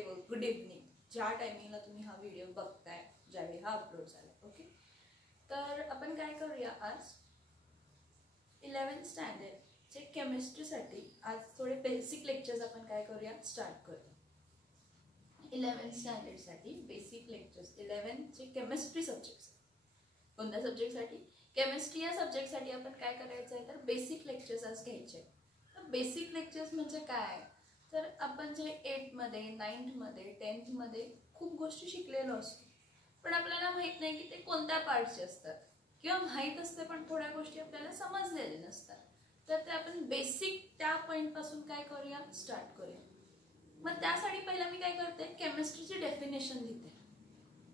Good evening, ज्या टायमिंगला तुम्ही हा व्हिडिओ बघताय, ज्यावेळी हा अपलोड झालाय. ओके, तर आपण काय करूया, आज 11th स्टँडर्डचे केमिस्ट्रीसाठी आज थोडे बेसिक लेक्चर्स आपण काय करूया, स्टार्ट करूया. 11th स्टँडर्डसाठी बेसिक लेक्चर्स, 11th चे केमिस्ट्री सब्जेक्ट. कोणत्या सब्जेक्टसाठी? केमिस्ट्री या सब्जेक्टसाठी आपण काय करायचं आहे, तर बेसिक लेक्चर्स आज घ्यायचे. तर बेसिक लेक्चर्स म्हणजे काय, तर आपण जे 8th मध्ये, 9th मध्ये, 10th मध्ये खूप गोष्टी शिकलेलो असतो, पण आपल्याला माहित नाही की ते कोणत्या पार्टचे असतात, किंवा माहित असते पण थोड्या गोष्टी आपल्याला समजलेल्या नसतात. तर ते आपण बेसिक त्या पॉइंट पासून काय करूया, स्टार्ट करूया. मग त्यासाठी पहिला मी काय करते, केमिस्ट्रीची डेफिनेशन लिहिते.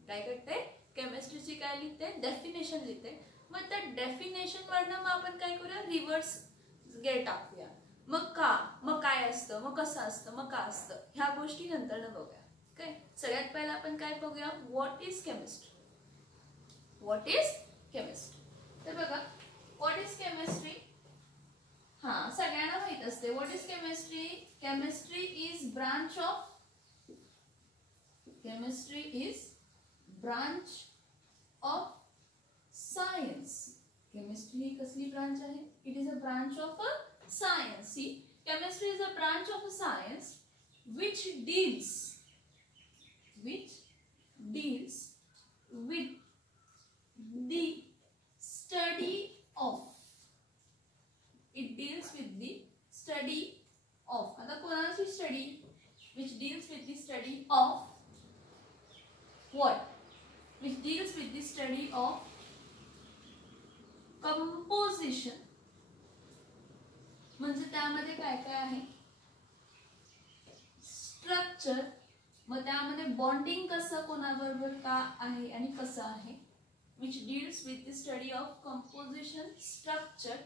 काय करते, केमिस्ट्रीची काय लिहिते, डेफिनेशन लिहिते. मग त्या डेफिनेशन वरनं मग आपण काय करूया, रिव्हर्स गेअर टाकूया. मग काय असतं, मग कसं असतं, मग का असतं, ह्या गोष्टी नंतर बघूया. काय सगळ्यात पहिला आपण काय बघूया, what is chemistry. What is chemistry. तर बघा, व्हॉट इज केमिस्ट्री, हा सगळ्यांना माहित असते. What is chemistry. Chemistry is branch of science. Chemistry ही कसली ब्रांच आहे, it is a branch of a science. See, chemistry is a branch of a science which deals with the study of. It deals with the study of. आता कोणाची study? Which deals with the study of what? Which deals with the study of composition. म्हणजे त्यामध्ये काय काय आहे, structure. मग त्यामध्ये bonding कसं कोणाबरोबर का आहे आणि कसं आहे. Which deals with the study of composition, structure,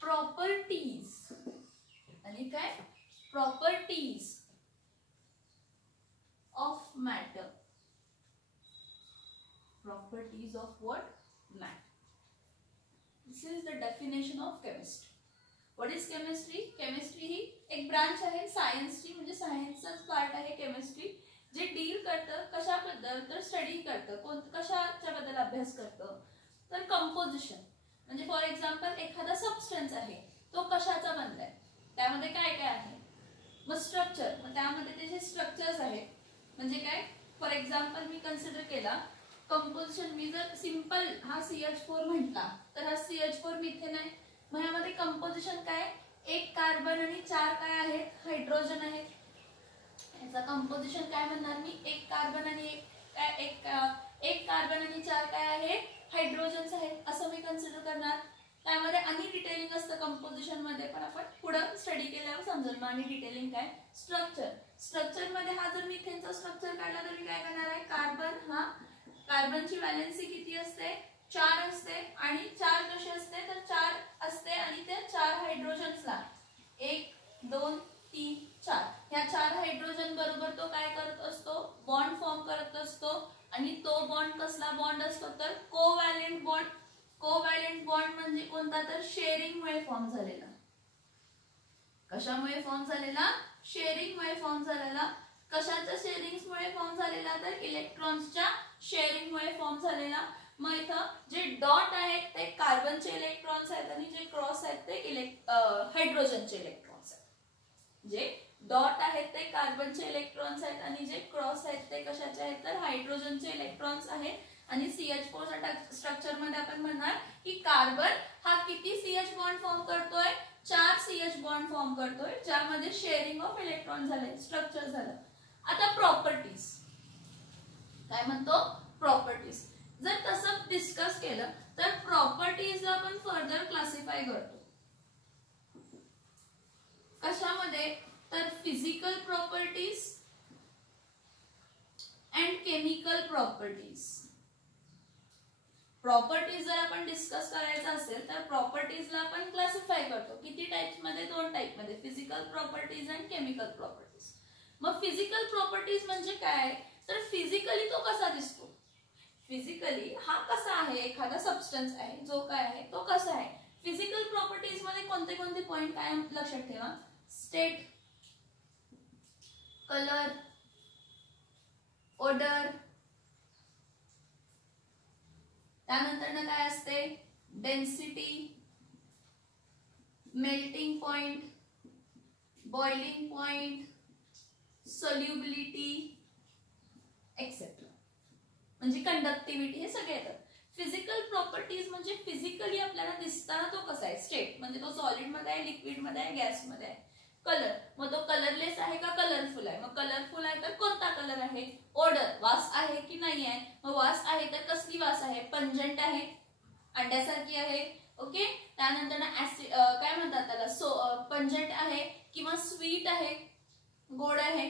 properties. आणि काय, properties of matter. Properties of what, matter. This is the definition of chemistry. What is chemistry? Chemistry ही एक ब्रांच आहे सायन्सची, म्हणजे सायन्सचाच पार्ट आहे केमिस्ट्री, जे डील करतं कशाबद्दल, तर स्टडी करतं, कशाच्या बद्दल अभ्यास करतं, तर कंपोजिशन. म्हणजे फॉर एक्झाम्पल एखादा सबस्टन्स आहे, तो कशाचा बनलाय, त्यामध्ये काय काय आहे. मग स्ट्रक्चर, मग त्यामध्ये त्याचे स्ट्रक्चर्स आहेत. म्हणजे काय, फॉर एक्झाम्पल मी कन्सिडर केला कंपोजिशन. मी जर सिंपल हा CH4 म्हटला, तर हा CH4 मिथेन आहे. मग यामध्ये कंपोजिशन काय, एक कार्बन आणि 4 काय आहेत, हायड्रोजन आहेत. याचा कंपोजिशन काय म्हणणार मी, एक कार्बन आणि एक कार्बन आणि 4 काय आहे, हायड्रोजन्स आहेत, असं मी कन्सिडर करणार. त्यामध्ये आणि डिटेलिंग असतं कंपोजिशन मध्ये, पण आपण पुढे स्टडी केल्यावर समजेल. मग आणि डिटेलिंग काय, स्ट्रक्चर. स्ट्रक्चर मध्ये हा जर मिथेनचा स्ट्रक्चर काढला तर मी काय करणार आहे, कार्बन, हा कार्बनची व्हॅलेन्सी किती असते, 4 असते. आणि 4 कशी असते, तर 4 असते आणि त्या 4 हायड्रोजन्सला 1 2 3 4 ह्या 4 हायड्रोजन बरोबर तो काय करत असतो, बॉन्ड फॉर्म करत असतो. आणि तो बॉन्ड कसला बॉन्ड असतो, तर कोव्हॅलेंट बॉन्ड. कोव्हॅलेंट बॉन्ड म्हणजे कोणता, तर शेअरिंगमुळे फॉर्म झालेला. कशामुळे फॉर्म झालेला, शेअरिंगमुळे फॉर्म झालेला. कशाच्या शेअरिंगमुळे फॉर्म झालेला, तर इलेक्ट्रॉन्सच्या शेअरिंगमुळे फॉर्म झालेला. मग इथं जे डॉट आहेत ते कार्बनचे इलेक्ट्रॉन्स आहेत आणि जे क्रॉस आहेत ते हायड्रोजनचे इलेक्ट्रॉन्स आहेत. जे डॉट आहेत ते कार्बनचे इलेक्ट्रॉन्स आहेत आणि जे क्रॉस आहेत ते कशाचे आहेत, तर हायड्रोजनचे इलेक्ट्रॉन्स आहेत. आणि CH4 स्ट्रक्चर मध्ये आपण म्हणणार की कार्बन हा किती CH बॉन्ड फॉर्म करतोय, 4 CH बॉन्ड फॉर्म करतोय, ज्यामध्ये शेअरिंग ऑफ इलेक्ट्रॉन झाले, स्ट्रक्चर झालं. आता प्रॉपर्टीज काय म्हणतो, प्रॉपर्टीज. जर तसं डिस्कस केलं तर प्रॉपर्टीजला आपण फर्दर क्लासिफाय करतो. कशामध्ये, तर physical properties and chemical properties. Properties जर आपण डिस्कस करायचं असेल तर प्रॉपर्टीजला आपण क्लासिफाय करतो. किती टाइप्स मध्ये, 2 टाइप मध्ये, physical properties and chemical properties. मग फिजिकल प्रॉपर्टीज म्हणजे काय, तर फिजिकली तो कसा दिसतो. फिजिकली हा कसा आहे, एखादा सबस्टन्स आहे जो काय आहे तो कसा आहे. फिजिकल प्रॉपर्टीज मध्ये कोणते कोणते पॉइंट काय लक्षात ठेवा, स्टेट, कलर, ऑर्डर, त्यानंतर काय असते density, melting point, boiling point, solubility etcetera, म्हणजे कंडक्टिव्हिटी हे सगळे येतात. फिजिकल प्रॉपर्टीज म्हणजे फिजिकली आपल्याला दिसताना तो कसा आहे स्टेट, म्हणजे तो सॉलिड मध्ये आहे, लिक्विड मध्ये आहे, गॅस मध्ये आहे. कलर, मग तो कलरलेस आहे का कलरफुल आहे, मग कलरफुल आहे तर कोणता कलर आहे. ऑर्डर, वास आहे की नाही आहे, मग वास आहे तर कसली वास आहे, पंजंट आहे, अंड्यासारखी आहे. ओके, त्यानंतर काय म्हणतात त्याला पंजंट आहे किंवा स्वीट आहे, गोड आहे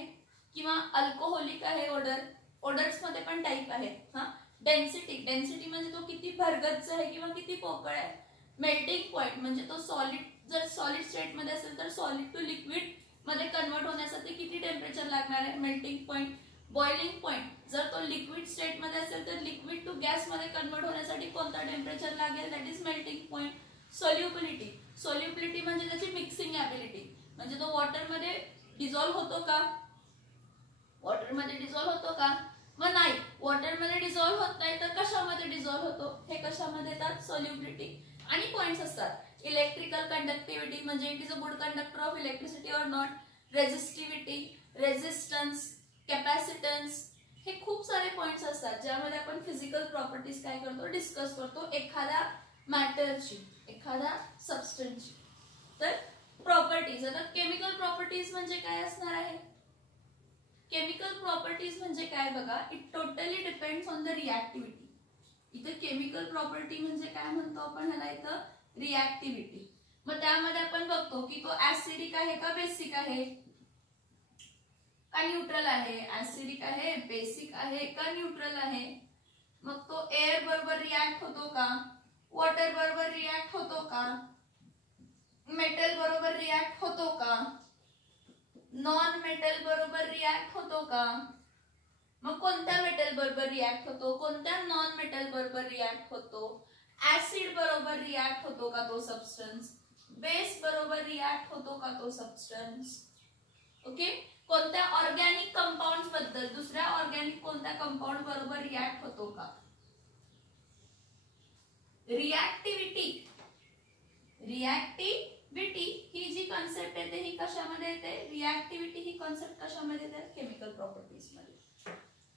किंवा अल्कोहोलिक आहे. ऑर्डर्स मध्ये पण टाइप आहेत. डेन्सिटी, डेन्सिटी म्हणजे तो किती भरगच्च आहे किंवा किती पोकळ आहे. मेल्टिंग पॉइंट म्हणजे तो सॉलिड, जर सॉलिड स्टेट मध्ये असेल तर सॉलिड टू लिक्विड मध्ये कन्वर्ट होण्यासाठी किती टेम्परेचर लागणार आहे, मेल्टिंग पॉइंट. बॉइलिंग पॉइंट, जर तो लिक्विड स्टेट मध्ये असेल तर लिक्विड टू गॅस मध्ये कन्वर्ट होण्यासाठी कोणता टेम्परेचर लागेल, that is melting point. Solubility, solubility म्हणजे त्याची मिक्सिंग ॲबिलिटी, म्हणजे तो वॉटर मध्ये डिझॉल्व्ह होतो का, वॉटर मध्ये डिझॉल्व्ह होतो का, मग नाही, वॉटर मध्ये डिझॉल्व्ह होत नाही तर कशामध्ये डिझॉल्व्ह होतो, हे कशामध्ये येतात सोल्युबिलिटी. आणि पॉइंट्स असतात इलेक्ट्रिकल कंडक्टिव्हिटी म्हणजे it is a good conductor of electricity और नॉट, रेझिस्टिव्हिटी, रेझिस्टन्स, कॅपॅसिटन्स, हे खूप सारे पॉइंट्स असतात ज्यामध्ये आपण फिजिकल प्रॉपर्टीज काय करतो डिस्कस करतो एखाद्या मॅटरची, एखाद्या सबस्टन्सची. तर प्रॉपर्टीज, आता केमिकल प्रॉपर्टीज म्हणजे काय असणार आहे. केमिकल प्रॉपर्टीज म्हणजे काय बघा, it totally depends on the reactivity. इथे केमिकल प्रॉपर्टी म्हणजे काय म्हणतो आपण ह्याला इथं रिॲक्टिव्हिटी. मग त्यामध्ये आपण बघतो की तो ऍसिडिक आहे का बेसिक आहे का न्यूट्रल आहे, ऍसिडिक आहे, बेसिक आहे का न्यूट्रल आहे. मग तो एअर बरोबर रिॲक्ट होतो का, वॉटर बरोबर रिॲक्ट होतो का, मेटल बरोबर रिॲक्ट होतो का, नॉन मेटल बरोबर रिॲक्ट होतो का. मग कोणत्या मेटल बरोबर रिॲक्ट होतो, कोणत्या नॉन मेटल बरोबर रिॲक्ट होतो, ऍसिड बरोबर रिॲक्ट होतो का तो सबस्टन्स, बेस बरोबर रिॲक्ट होतो का तो सबस्टन्स. ओके, कोणत्या ऑर्गॅनिक कंपाऊंड्स बद्दल दुसऱ्या ऑर्गॅनिक कोणत्या कंपाऊंड बरोबर रिॲक्ट होतो का. रिॲक्टिव्हिटी, रिॲक्टिव्हिटी ही जी कॉन्सेप्ट येते ही कशामध्ये येते, रिॲक्टिव्हिटी ही कॉन्सेप्ट कशामध्ये येते, केमिकल प्रॉपर्टीज मध्ये.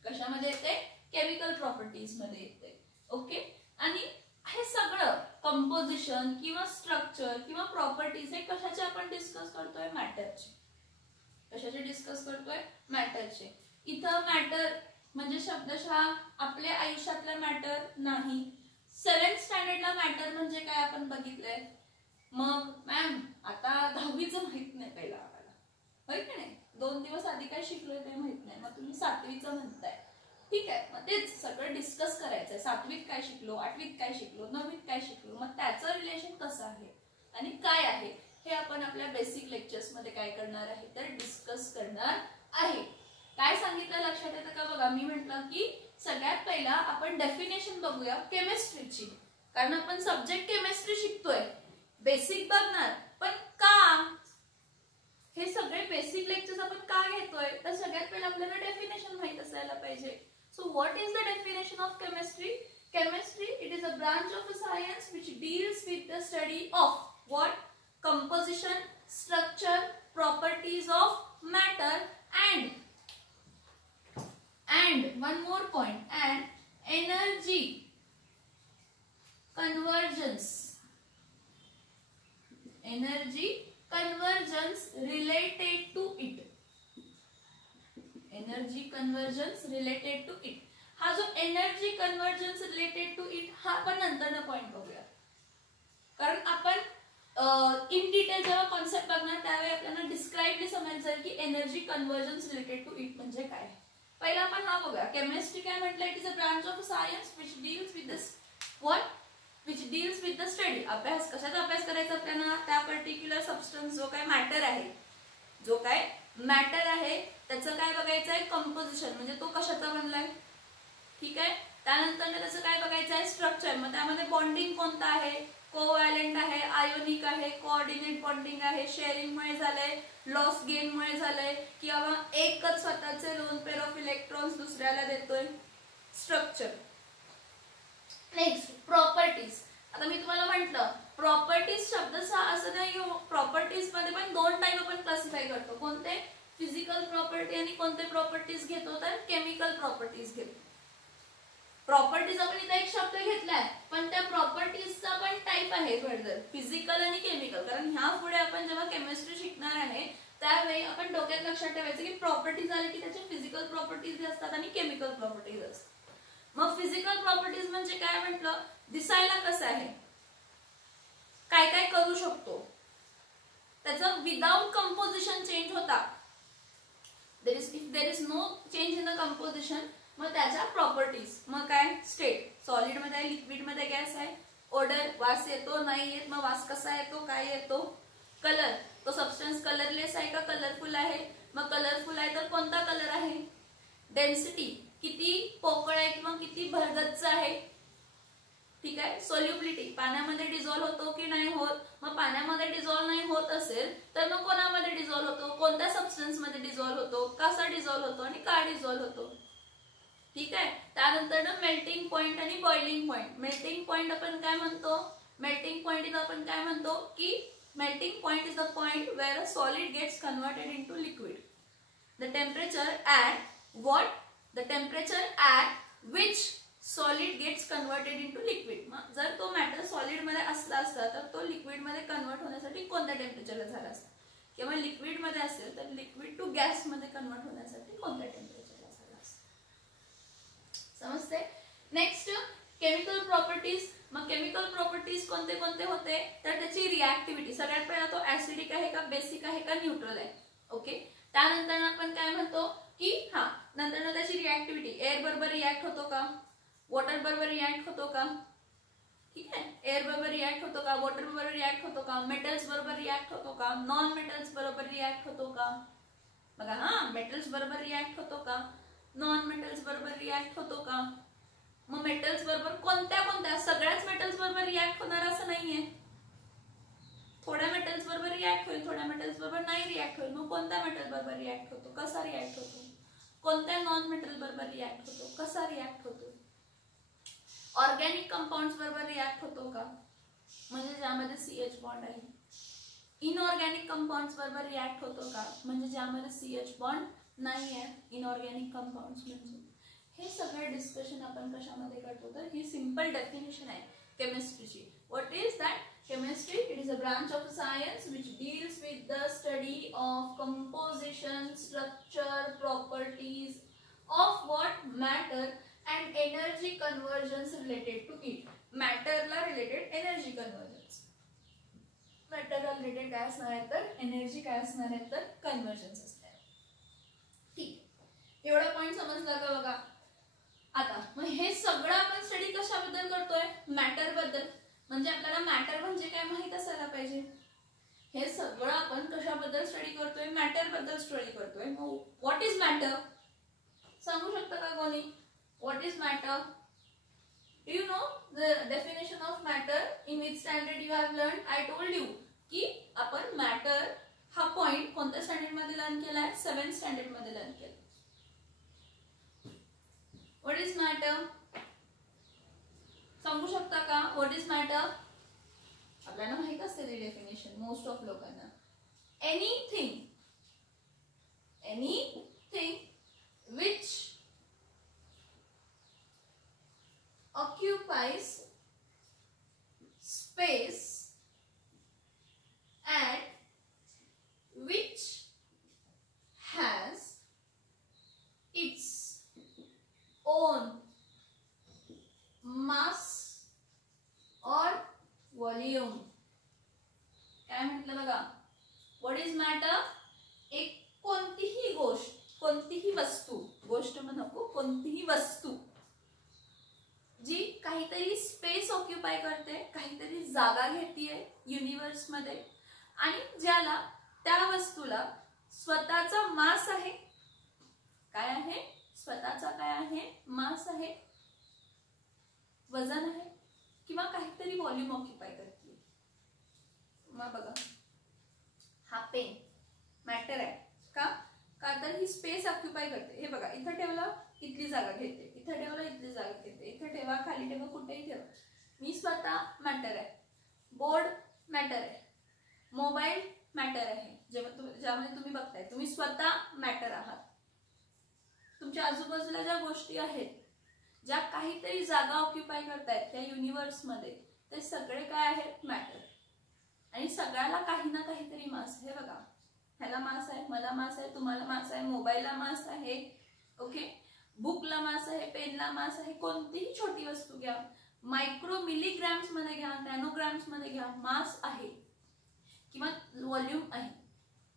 कशामध्ये येते, केमिकल प्रॉपर्टीज मध्ये येते. ओके, आणि हे सगळं कंपोजिशन किंवा स्ट्रक्चर किंवा प्रॉपर्टीज हे कशाचे आपण डिस्कस करतोय, मॅटरचे. कशाचे डिस्कस करतोय, मॅटरचे. इथं मॅटर म्हणजे शब्दशः आपल्या आयुष्यातला मॅटर नाही. 7th स्टँडर्डला मॅटर म्हणजे काय आपण बघितलंय. मग मॅम आता 10वीचं माहित नाही पहिला आम्हाला, होय की नाही, 2 दिवस आधी काय शिकलोय ते माहित नाही, मग तुम्ही 7वीचं म्हणताय. ठीक आहे, मग तेच सगळं डिस्कस करायचंय. 7वीत काय शिकलो, 8वीत काय शिकलो, 9वीत काय शिकलो, मग त्याचं रिलेशन कसं आहे आणि काय आहे हे आपण आपल्या बेसिक लेक्चर्स मध्ये काय करणार आहे तर डिस्कस करणार आहे. काय सांगितलं लक्षात येतं का बघा, मी म्हटलं की सगळ्यात पहिला आपण डेफिनेशन बघूया केमिस्ट्रीची, कारण आपण सब्जेक्ट केमिस्ट्री शिकतोय. बेसिक बघणार, पण का हे सगळे बेसिक लेक्चर्स आपण का घेतोय तर सगळ्यात पहिला आपल्याला डेफिनेशन माहित असायला पाहिजे. So what is the definition of chemistry. Chemistry it is a branch of a science which deals with the study of what, composition, structure, properties of matter and one more point, and energy convergence, energy convergence related to it, energy convergence related to it. हा जो energy conversions related to it हा आपण नंतरनं point बघूया, कारण आपण in detail जेव्हा concept बघणार त्यावेळी आपल्याला डिस्क्राइबली समजायचं की energy conversions related to it म्हणजे काय. पहिला आपण हा बघूया. केमिस्ट्री काय म्हटलं, it is a branch of science which deals with this what, which deals with the study. अभ्यास कशाचा अभ्यास करायचा आपल्याला, त्या पर्टिक्युलर सबस्टन्स जो काय मॅटर आहे, जो काय मॅटर आहे त्याचं काय बघायचं आहे, कंपोजिशन म्हणजे तो कशाचा बनलाय. ठीक आहे, त्यानंतर त्याचं काय बघायचं आहे, स्ट्रक्चर, मग त्यामध्ये बॉन्डिंग कोणता आहे, कोव्हॅलेंट आहे, आयोनिक आहे, कोऑर्डिनेट बॉन्डिंग आहे, शेअरिंगमुळे झालंय, लॉस गेनमुळे झालंय, किंवा एकच स्वतःचे 2 पेअर ऑफ इलेक्ट्रॉन्स दुसऱ्याला देतोय. स्ट्रक्चर. Next properties. आता मी तुम्हाला म्हटलं प्रॉपर्टीज शब्दचा असं नाही, प्रॉपर्टीज मध्ये पण 2 टाइप आपण क्लासिफाय करतो. कोणते? फिजिकल प्रॉपर्टी आणि कोणते प्रॉपर्टीज घेतो तर केमिकल प्रॉपर्टीज घेतो. प्रॉपर्टीज आपण इथे एक शब्द घेतलाय, पण त्या प्रॉपर्टीजचा पण टाइप आहे फर्दर, फिजिकल आणि केमिकल. कारण ह्या पुढे आपण जेव्हा केमिस्ट्री शिकणार आहे त्यावेळी आपण डोक्यात लक्षात ठेवायचं की प्रॉपर्टीज आले की त्याचे फिजिकल प्रॉपर्टीज असतात आणि केमिकल प्रॉपर्टीज असतात. मग फिजिकल प्रॉपर्टीज म्हणजे काय म्हटलं, दिसायला कसं आहे, काय काय करू शकतो, त्याचं विदाउट कंपोजिशन चेंज होता. If there is no change in the composition, मग त्याच्या प्रॉपर्टीज. मग काय? स्टेट, सॉलिड मध्ये आहे, लिक्विड मध्ये गॅस आहे, ऑर्डर, वास येतो नाही येत, मग वास कसा येतो, काय येतो. कलर, तो सबस्टन्स कलरलेस आहे का कलरफुल आहे, मग कलरफुल आहे तर कोणता कलर आहे. डेन्सिटी, किती पोकळ आहे किंवा किती भरगच्च आहे. ठीक आहे. सोल्युबिलिटी, पाण्यामध्ये डिझॉल्व्ह होतो की नाही होत, मग पाण्यामध्ये डिझॉल्व्ह नाही होत असेल तर मग कोणामध्ये डिझॉल्व्ह होतो, कोणत्या सबस्टन्स मध्ये डिझॉल्व्ह होतो, कसा डिझॉल्व्ह होतो आणि का डिझॉल्व्ह होतो. ठीक आहे. त्यानंतर ना मेल्टिंग पॉइंट आणि बॉइलिंग पॉइंट. मेल्टिंग पॉइंट आपण काय म्हणतो, मेल्टिंग पॉइंट इथं आपण काय म्हणतो की melting point is the point where a solid gets converted into liquid. The temperature at which solid gets converted into liquid. जर तो मॅटर सॉलिड मध्ये असला असता तर तो लिक्विड मध्ये कन्वर्ट होण्यासाठी कोणत्या टेम्परेचरला झाला असता, किंवा लिक्विड मध्ये असेल तर लिक्विड टू गॅस मध्ये कन्वर्ट होण्यासाठी कोणत्या टेम्परेचरला झाला असता. समजते. Next chemical properties. मग केमिकल प्रॉपर्टीज कोणते कोणते होते तर त्याची रिॲक्टिव्हिटी. सगळ्यात पहिला तो ऍसिडिक आहे का, बेसिक आहे का, न्यूट्रल आहे. ओके. त्यानंतर आपण काय म्हणतो की नंतर त्याची रिॲक्टिव्हिटी, एअर बरोबर रिॲक्ट होतो का, वॉटर बरोबर रिॲक्ट होतो का. ठीक आहे. एअर बरोबर रिॲक्ट होतो का, वॉटर बरोबर रिॲक्ट होतो का, मेटल्स बरोबर रिॲक्ट होतो का, नॉन मेटल्स बरोबर रिॲक्ट होतो का. बघा मेटल्स बरोबर रिॲक्ट होतो का, नॉन मेटल्स बरोबर रिॲक्ट होतो का. मग मेटल्स बरोबर कोणत्या, सगळ्याच मेटल्स बरोबर रिॲक्ट होणार असं नाहीये. थोड्या मेटल्स बरोबर रिॲक्ट होईल, थोड्या मेटल्स बरोबर नाही रिॲक्ट होईल. मग कोणत्या मेटल बरोबर रिॲक्ट होतो, कसा रिॲक्ट होतो, कोणत्या नॉन मेटल बरोबर रिॲक्ट होतो, कसा रिॲक्ट होतो. ऑर्गॅनिक कंपाऊंड्स बरोबर रिॲक्ट होतो का, म्हणजे ज्यामध्ये CH बॉन्ड आहे. इनऑर्गॅनिक कंपाऊंड्स बरोबर रिॲक्ट होतो का, म्हणजे ज्यामध्ये CH बॉन्ड नाही आहे. इनऑर्गॅनिक कंपाऊंड्स म्हणजे हे सगळं डिस्कशन आपण कशामध्ये करतो तर ही सिंपल डेफिनेशन आहे केमिस्ट्रीची. What is that chemistry? It is a branch of science which deals with the study of composition, structure, properties of what matter and energy conversions related to it. Matter ला related energy conversions. Matter ला related काय असणार आहे तर energy काय असणार आहे तर conversions असणार. ठीक. एवढा पॉइंट समजला का बघा. आता मग हे सगळं आपण स्टडी कशाबद्दल करतोय, मॅटर बद्दल. म्हणजे आपल्याला मॅटर म्हणजे काय माहित असायला पाहिजे. हे सगळं आपण कशाबद्दल स्टडी करतोय, मॅटर बद्दल स्टडी करतोय. मग व्हॉट इज मॅटर सांगू शकता का कोणी. What is matter? Do you know the definition of matter? In which standard you have learned? I told you की आपण matter हा पॉइंट कोणत्या स्टँडर्ड मध्ये लर्न केलाय, 7th स्टँडर्ड मध्ये लर्न केला. What is matter? सांगू शकता का what is matter? आपल्याला माहित असते डेफिनेशन मोस्ट ऑफ लोकांना. Anything which occupies space and which has its own mass or volume. काय म्हटलं बघा. What is matter? एक कोणतीही गोष्ट, कोणतीही वस्तू, गोष्ट म्हणू कोणतीही वस्तू जी काहीतरी स्पेस ऑक्युपाय करते, काहीतरी जागा घेतीये युनिवर्स मध्ये, आणि ज्याला त्या वस्तूला स्वतःचा मास आहे. काय आहे? स्वतःचा काय आहे? मास आहे, वजन आहे, किंवा काहीतरी व्हॉल्यूम ऑक्युपाय करते. मग बघा हा पेन मॅटर आहे का, का तर ही स्पेस ऑक्युपाय करते. हे बघा इथं ठेवलं इथली जागा घेते, इथं ठेवलं इथली जागा घेते, इथं ठेवा खाली ठेवा कुठेही ठेवा. मी स्वतः मॅटर आहे, बोर्ड मॅटर आहे, मोबाईल मॅटर आहे, ज्यामध्ये तुम्ही बघताय तुम्ही स्वतः मॅटर आहात. तुमच्या आजूबाजूला ज्या गोष्टी आहेत ज्या काहीतरी जागा ऑक्युपाय करतायत त्या युनिव्हर्समध्ये ते सगळे काय आहेत मॅटर. आणि सगळ्याला काही ना काहीतरी मास. हे बघा ह्याला मास आहे, मला मास आहे, तुम्हाला मास आहे, मोबाईलला मास आहे, ओके, बुकला मास आहे, पेनला मास आहे. कोणतीही छोटी वस्तू घ्या, मायक्रो मिलीग्रॅम्स मध्ये घ्या, नॅनोग्रॅम्स मध्ये घ्या, मास आहे किंवा व्हॉल्यूम आहे,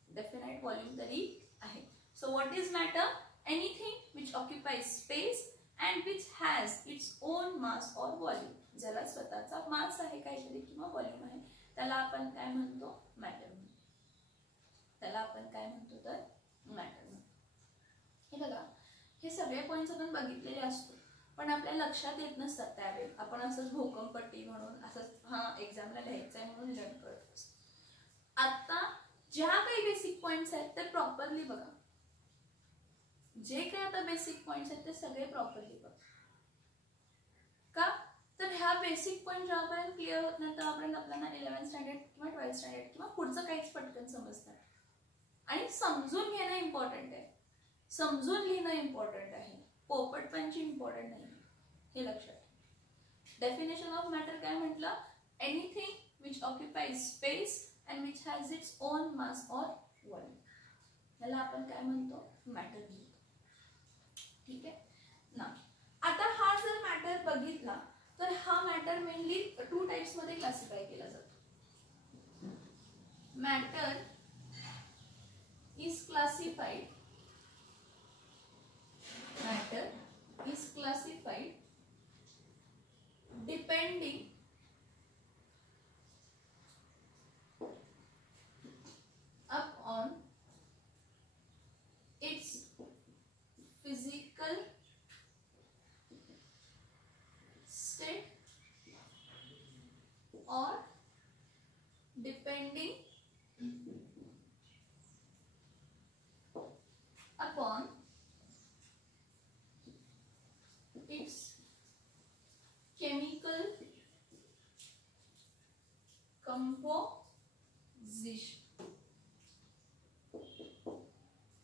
डेफिनेट व्हॉल्यूम तरी आहे. So what is matter? Anything which occupies space and which has its own mass or volume. ज्याला स्वतःचा मास आहे काहीतरी किंवा व्हॉल्यूम आहे त्याला आपण काय म्हणतो? मॅटर म्हणतो. त्याला आपण काय म्हणतो तर मॅटर म्हणतो. हे बघा हे सगळे पॉइंट्स आपण बघितलेले असतो पण आपल्या लक्षात येत नसतात त्यावेळी. आपण असंच भूकंपट्टी म्हणून असंच हा एक्झामला लिहायचं आहे म्हणून लर्न करत असतो. आता ज्या काही बेसिक पॉइंट्स आहेत ते प्रॉपरली बघा. जे काही आता बेसिक पॉइंट्स आहेत ते सगळे प्रॉपरली बघा. का तर ह्या बेसिक पॉइंट जेव्हापर्यंत क्लिअर होत नाही तेव्हापर्यंत आपल्याला 11th स्टँडर्ड किंवा 12th स्टँडर्ड किंवा पुढचं काहीच पटकन समजणार. आणि समजून घेणं इम्पॉर्टंट आहे, समजून लिहिणं इम्पॉर्टंट आहे, पोपटपंची इम्पॉर्टंट नाही, हे लक्षात. डेफिनेशन ऑफ मॅटर काय म्हटलं? Anything which occupies space and which has its own mass or volume. याला आपण काय म्हणतो? मॅटर म्हणतो. ठीक आहे ना. आता हा जर मॅटर बघितला तर हा मॅटर मेनली 2 टाइप्स मध्ये क्लासिफाय केला जातो. Matter is classified depending upon its physical state or depending upon its chemical composition.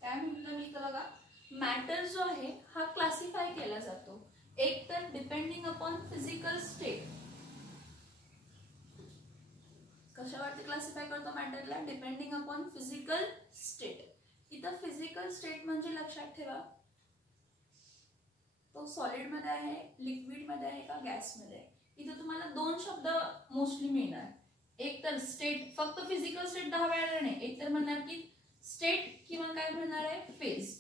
काय म्हटलं मी तर बघा मॅटर जो आहे हा क्लासिफाय केला जातो एक तर डिपेंडिंग अपॉन फिजिकल स्टेट. कशावरती क्लासिफाय करतो मॅटरला? Depending upon physical state. इथं फिजिकल स्टेट म्हणजे लक्षात ठेवा तो सॉलिड मध्ये आहे, लिक्विड मध्ये आहे का गॅस मध्ये आहे. इथं तुम्हाला 2 शब्द मोस्टली मिळणार. एक तर स्टेट, फक्त फिजिकल स्टेट 10 वेळा नाही, एक तर म्हणणार की स्टेट किंवा काय म्हणणार आहे फेज.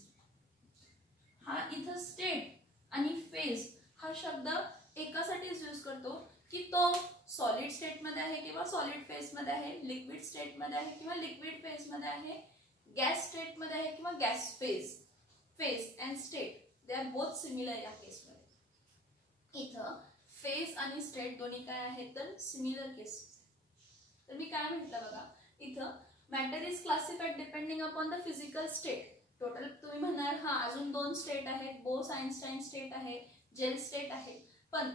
हा इथं स्टेट आणि फेज हा शब्द एकासाठीच यूज करतो की तो सॉलिड स्टेट मध्ये आहे किंवा सॉलिड फेज मध्ये आहे, लिक्विड स्टेट मध्ये आहे किंवा लिक्विड फेज मध्ये आहे, गॅस स्टेट मध्ये आहे किंवा gas phase. Phase and state they are both similar या केस मध्ये. इथं फेज आणि स्टेट दोन्ही काय आहेत तर सिमिलर केसेस. तर मी काय म्हटलं बघा इथं matter is classified depending upon the physical state. Total तुम्ही म्हणणार हा अजून 2 स्टेट आहेत, बोस आइन्स्टाईन स्टेट आहे, जेल स्टेट आहे. पण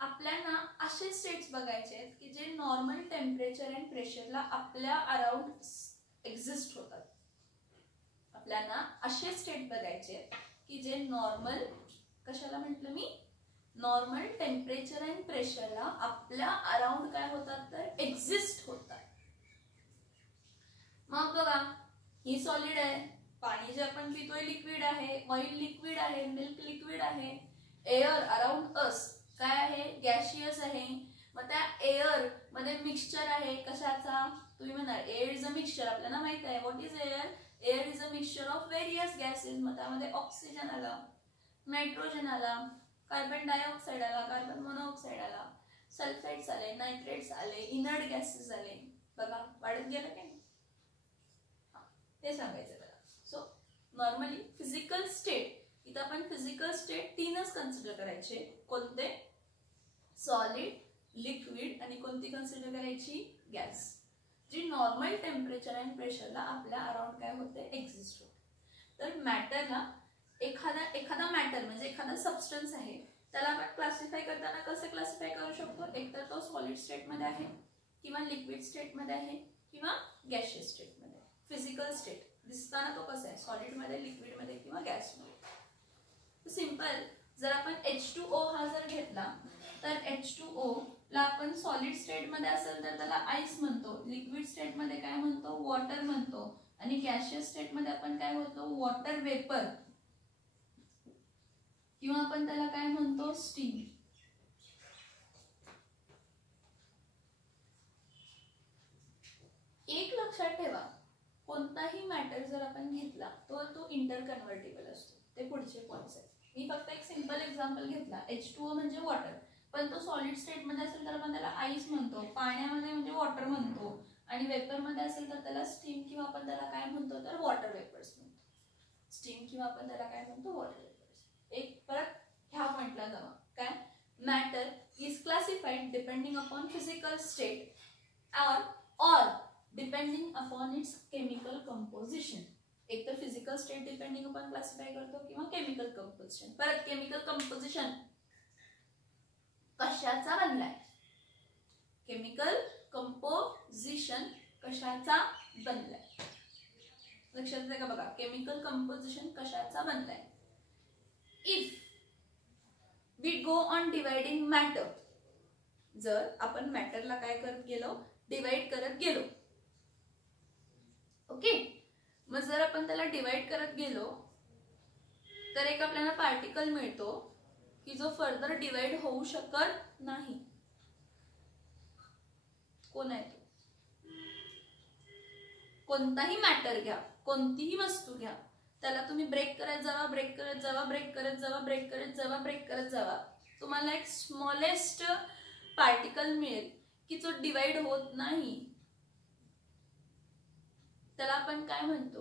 आपल्याला असे स्टेट्स बघायचे आहेत की जे नॉर्मल टेम्परेचर अँड प्रेशरला आपल्या अराउंड एक्झिस्ट होतात. आपल्याला असे स्टेट बघायचे की जे नॉर्मल, कशाला म्हटलं मी, नॉर्मल टेम्परेचर अँड प्रेशरला आपल्या अराउंड काय होतात तर एक्झिस्ट होतात. मग बघा ही सॉलिड आहे, पाणी जे आपण पितोय लिक्विड आहे, ऑइल लिक्विड आहे, मिल्क लिक्विड आहे, एअर अराउंड अस काय आहे गॅशियस आहे. मग त्या एअर मध्ये मिक्सचर आहे कशाचा? तुम्ही म्हणाल एअर इज अ मिक्सचर. आपल्याला माहित आहे what is air. Air is a mixture of various gases. मग त्यामध्ये ऑक्सिजन आला, नायट्रोजन आला, कार्बन डायऑक्साइड आला, कार्बन मोनोऑक्साइड आला, सल्फेट्स आले, नायट्रेट्स आले, इनर्ट गॅसेस आले. बघा वाढत गेलं काय ते सांगायचं त्याला. सो नॉर्मली फिजिकल स्टेट इथं आपण फिजिकल स्टेट 3च कन्सिडर करायचे. कोणते? सॉलिड, लिक्विड आणि कोणती कन्सिडर करायची? गॅस. जी नॉर्मल टेम्परेचर अँड प्रेशरला आपल्या अराउंड काय होते एक्झिस्ट होते. तर मॅटरला एखादा मॅटर म्हणजे एखादा सबस्टन्स आहे त्याला आपण क्लासिफाय करताना कसं क्लासिफाय करू शकतो, एकतर तो सॉलिड स्टेटमध्ये आहे किंवा लिक्विड स्टेटमध्ये आहे किंवा गॅशियस स्टेटमध्ये. फिजिकल स्टेट दिसताना तो कसा आहे, सॉलिडमध्ये, लिक्विडमध्ये किंवा गॅसमध्ये. सिंपल, जर आपण H2O हा जर घेतला तर H2O ला आपण सॉलिड स्टेट मध्ये असेल तर त्याला आईस म्हणतो, लिक्विड स्टेट मध्ये काय म्हणतो, वॉटर म्हणतो, आणि गॅशियस स्टेट मध्ये आपण काय म्हणतो, वॉटर वेपर किंवा आपण त्याला काय म्हणतो, स्टीम. एक लक्षात ठेवा, कोणताही मॅटर जर आपण घेतला तर तो इंटरकन्व्हर्टेबल असतो. ते पुढचे पॉइंट्स आहेत. मी फक्त एक सिंपल एक्झाम्पल घेतला, H2O म्हणजे वॉटर, पण तो सॉलिड स्टेट मध्ये असेल तर आपण त्याला आईस म्हणतो, पाण्यामध्ये म्हणजे वॉटर म्हणतो, आणि वेपर मध्ये असेल तर त्याला स्टीम किंवा आपण त्याला काय म्हणतो तर वॉटर वेपर्स म्हणतो. स्टीम किंवा आपण त्याला काय म्हणतो, वॉटर वेपर्स. एक परत ह्या पॉइंटला जावा, काय, matter is classified depending upon physical state और depending upon its chemical composition. एक तर physical state depending upon classify करतो किंवा केमिकल कंपोजिशन. परत केमिकल कंपोजिशन कशाचा बनलाय, केमिकल कंपोजिशन कशाचा बनलाय, लक्षात आहे का बघा, केमिकल कंपोजिशन कशाचा बनलाय. If we go on dividing matter, जर आपण मॅटरला काय करत गेलो, डिवाइड करत गेलो, ओके. मग जर आपण त्याला डिवाइड करत गेलो तर एक आपल्याला पार्टिकल मिळतो की जो फर्दर डिवाइड होऊ शकत नाही. कोण आहे तो? कोणताही मॅटर घ्या, कोणतीही वस्तू घ्या, त्याला तुम्ही ब्रेक करत जावा, ब्रेक करत जावा, ब्रेक करत जावा, ब्रेक करत जावा, ब्रेक करत जावा, तुम्हाला एक स्मॉलेस्ट पार्टिकल मिळेल की जो डिवाइड होत नाही. त्याला आपण काय म्हणतो,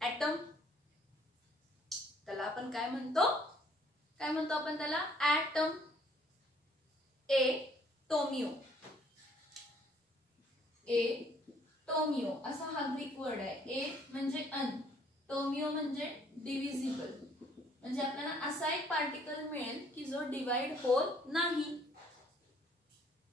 ॲटम. त्याला आपण काय म्हणतो, आपण त्याला ॲटम. एटोमियो असा हा ग्रीक वर्ड आहे. ए म्हणजे अन, टोमियो म्हणजे डिव्हिजिबल, म्हणजे आपल्याला असा एक पार्टिकल मिळेल की जो डिवाइड होत नाही.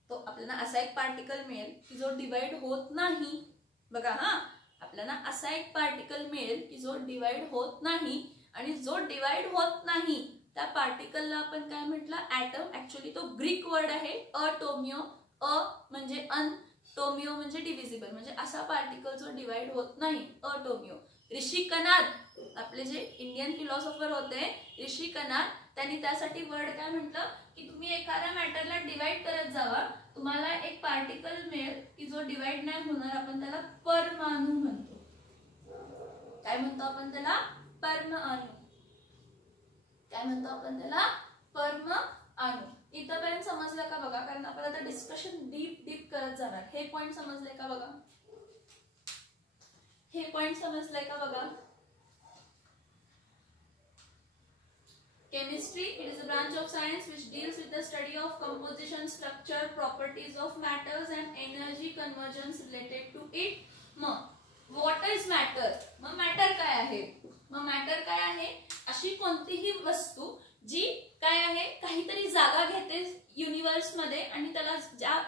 तो आपल्याला असा एक पार्टिकल मिळेल की जो डिवाइड होत नाही. बघा हा, आपल्याला असा एक पार्टिकल मिळेल की जो डिवाइड होत नाही, आणि जो डिवाइड होत नाही त्या पार्टिकलला आपण काय म्हटलं, ॲटम. ऍक्च्युअली तो ग्रीक वर्ड आहे अटोमियो. अ म्हणजे अन, टोमियो म्हणजे डिव्हिजिबल, म्हणजे असा पार्टिकल जो डिवाइड होत नाही, अटोमियो. ऋषी कनाद, आपले जे इंडियन फिलॉसॉफर होते ऋषी कनाद, त्यांनी त्यासाठी वर्ड काय म्हटलं की तुम्ही एखाद्या मॅटरला डिवाइड करत जावा, तुम्हाला एक पार्टिकल मिळेल की जो डिवाइड नाही होणार, आपण त्याला परमाणू म्हणतो. काय म्हणतो आपण त्याला, परमाणू. काय म्हणतो आपण त्याला, परमाणू. इथपर्यंत समजलं का बघा, कारण आपण आता डिस्कशन डीप करत जाणार. हे पॉइंट समजले का बघा, हे पॉइंट समजले का बघा. Chemistry, it is a branch of science which deals with the study of composition, structure, properties of matters and energy convergence related to it. मग what is matter? मग मॅटर काय आहे, मॅटर काय आहे, अशी कोणतीही वस्तू जी काय आहे, काहीतरी जागा घेते युनिवर्स मध्ये, आणि त्याला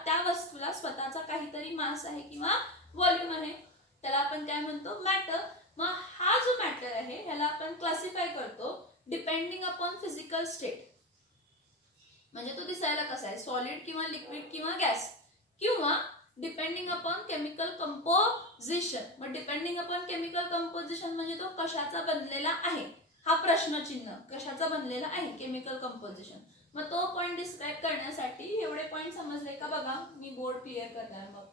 त्या वस्तूला स्वतःचा काहीतरी मास आहे किंवा व्हॉल्यूम आहे, त्याला आपण काय म्हणतो, मॅटर. मग हा जो मॅटर आहे ह्याला आपण क्लासिफाय करतो डिपेंडिंग अपॉन फिजिकल स्टेट, म्हणजे तो दिसायला कसा आहे, सॉलिड किंवा लिक्विड किंवा गॅस, किंवा डिपेंडिंग अपॉन केमिकल कंपोजिशन. मग डिपेंडिंग अपॉन केमिकल कंपोजिशन म्हणजे तो कशाचा बनलेला आहे, हा प्रश्नचिन्ह, कशाचा बनलेला आहे, केमिकल कंपोजिशन. मग तो पॉइंट डिस्क्राइब करण्यासाठी एवढे पॉइंट समजले का बघा, मी बोर्ड क्लिअर करणार. मग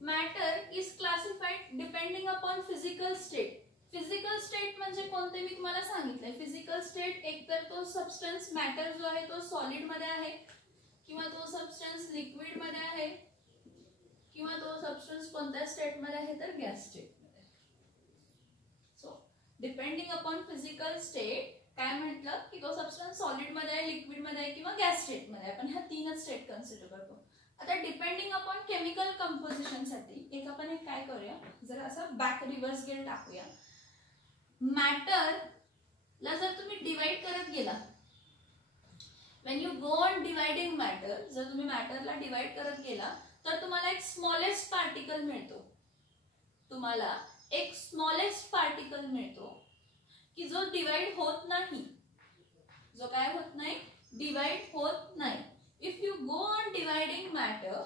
matter is classified depending upon physical state. Physical state म्हणजे कोणते मी तुम्हाला सांगितलंय. फिजिकल स्टेट एक तर तो सबस्टन्स मॅटर जो आहे तो सॉलिड मध्ये आहे, किंवा तो सबस्टन्स लिक्विड मध्ये आहे, किंवा तो सबस्टन्स कोणत्या स्टेटमध्ये आहे तर गॅस स्टेटमध्ये. So depending upon physical state काय म्हटलं की तो सबस्टन्स सॉलिड मध्ये आहे, लिक्विड मध्ये आहे किंवा गॅस स्टेट मध्ये आहे. आपण ह्या तीनच स्टेट कन्सिडर करतो. आता डिपेंडिंग अपॉन केमिकल कंपोजिशन साठी एक आपण एक काय करूया, जर असं बॅक रिव्हर्स गेअर टाकूया. मॅटर ला जर तुम्ही डिवाइड करत गेला, when you go on dividing matter, जर तुम्ही मॅटरला डिवाइड करत गेला तर तुम्हाला एक स्मॉलेस्ट पार्टिकल मिळतो. तुम्हाला एक स्मॉलेस्ट पार्टिकल मिळतो की जो डिवाइड होत नाही, जो काय होत नाही, डिवाइड होत नाही. If you go on dividing matter,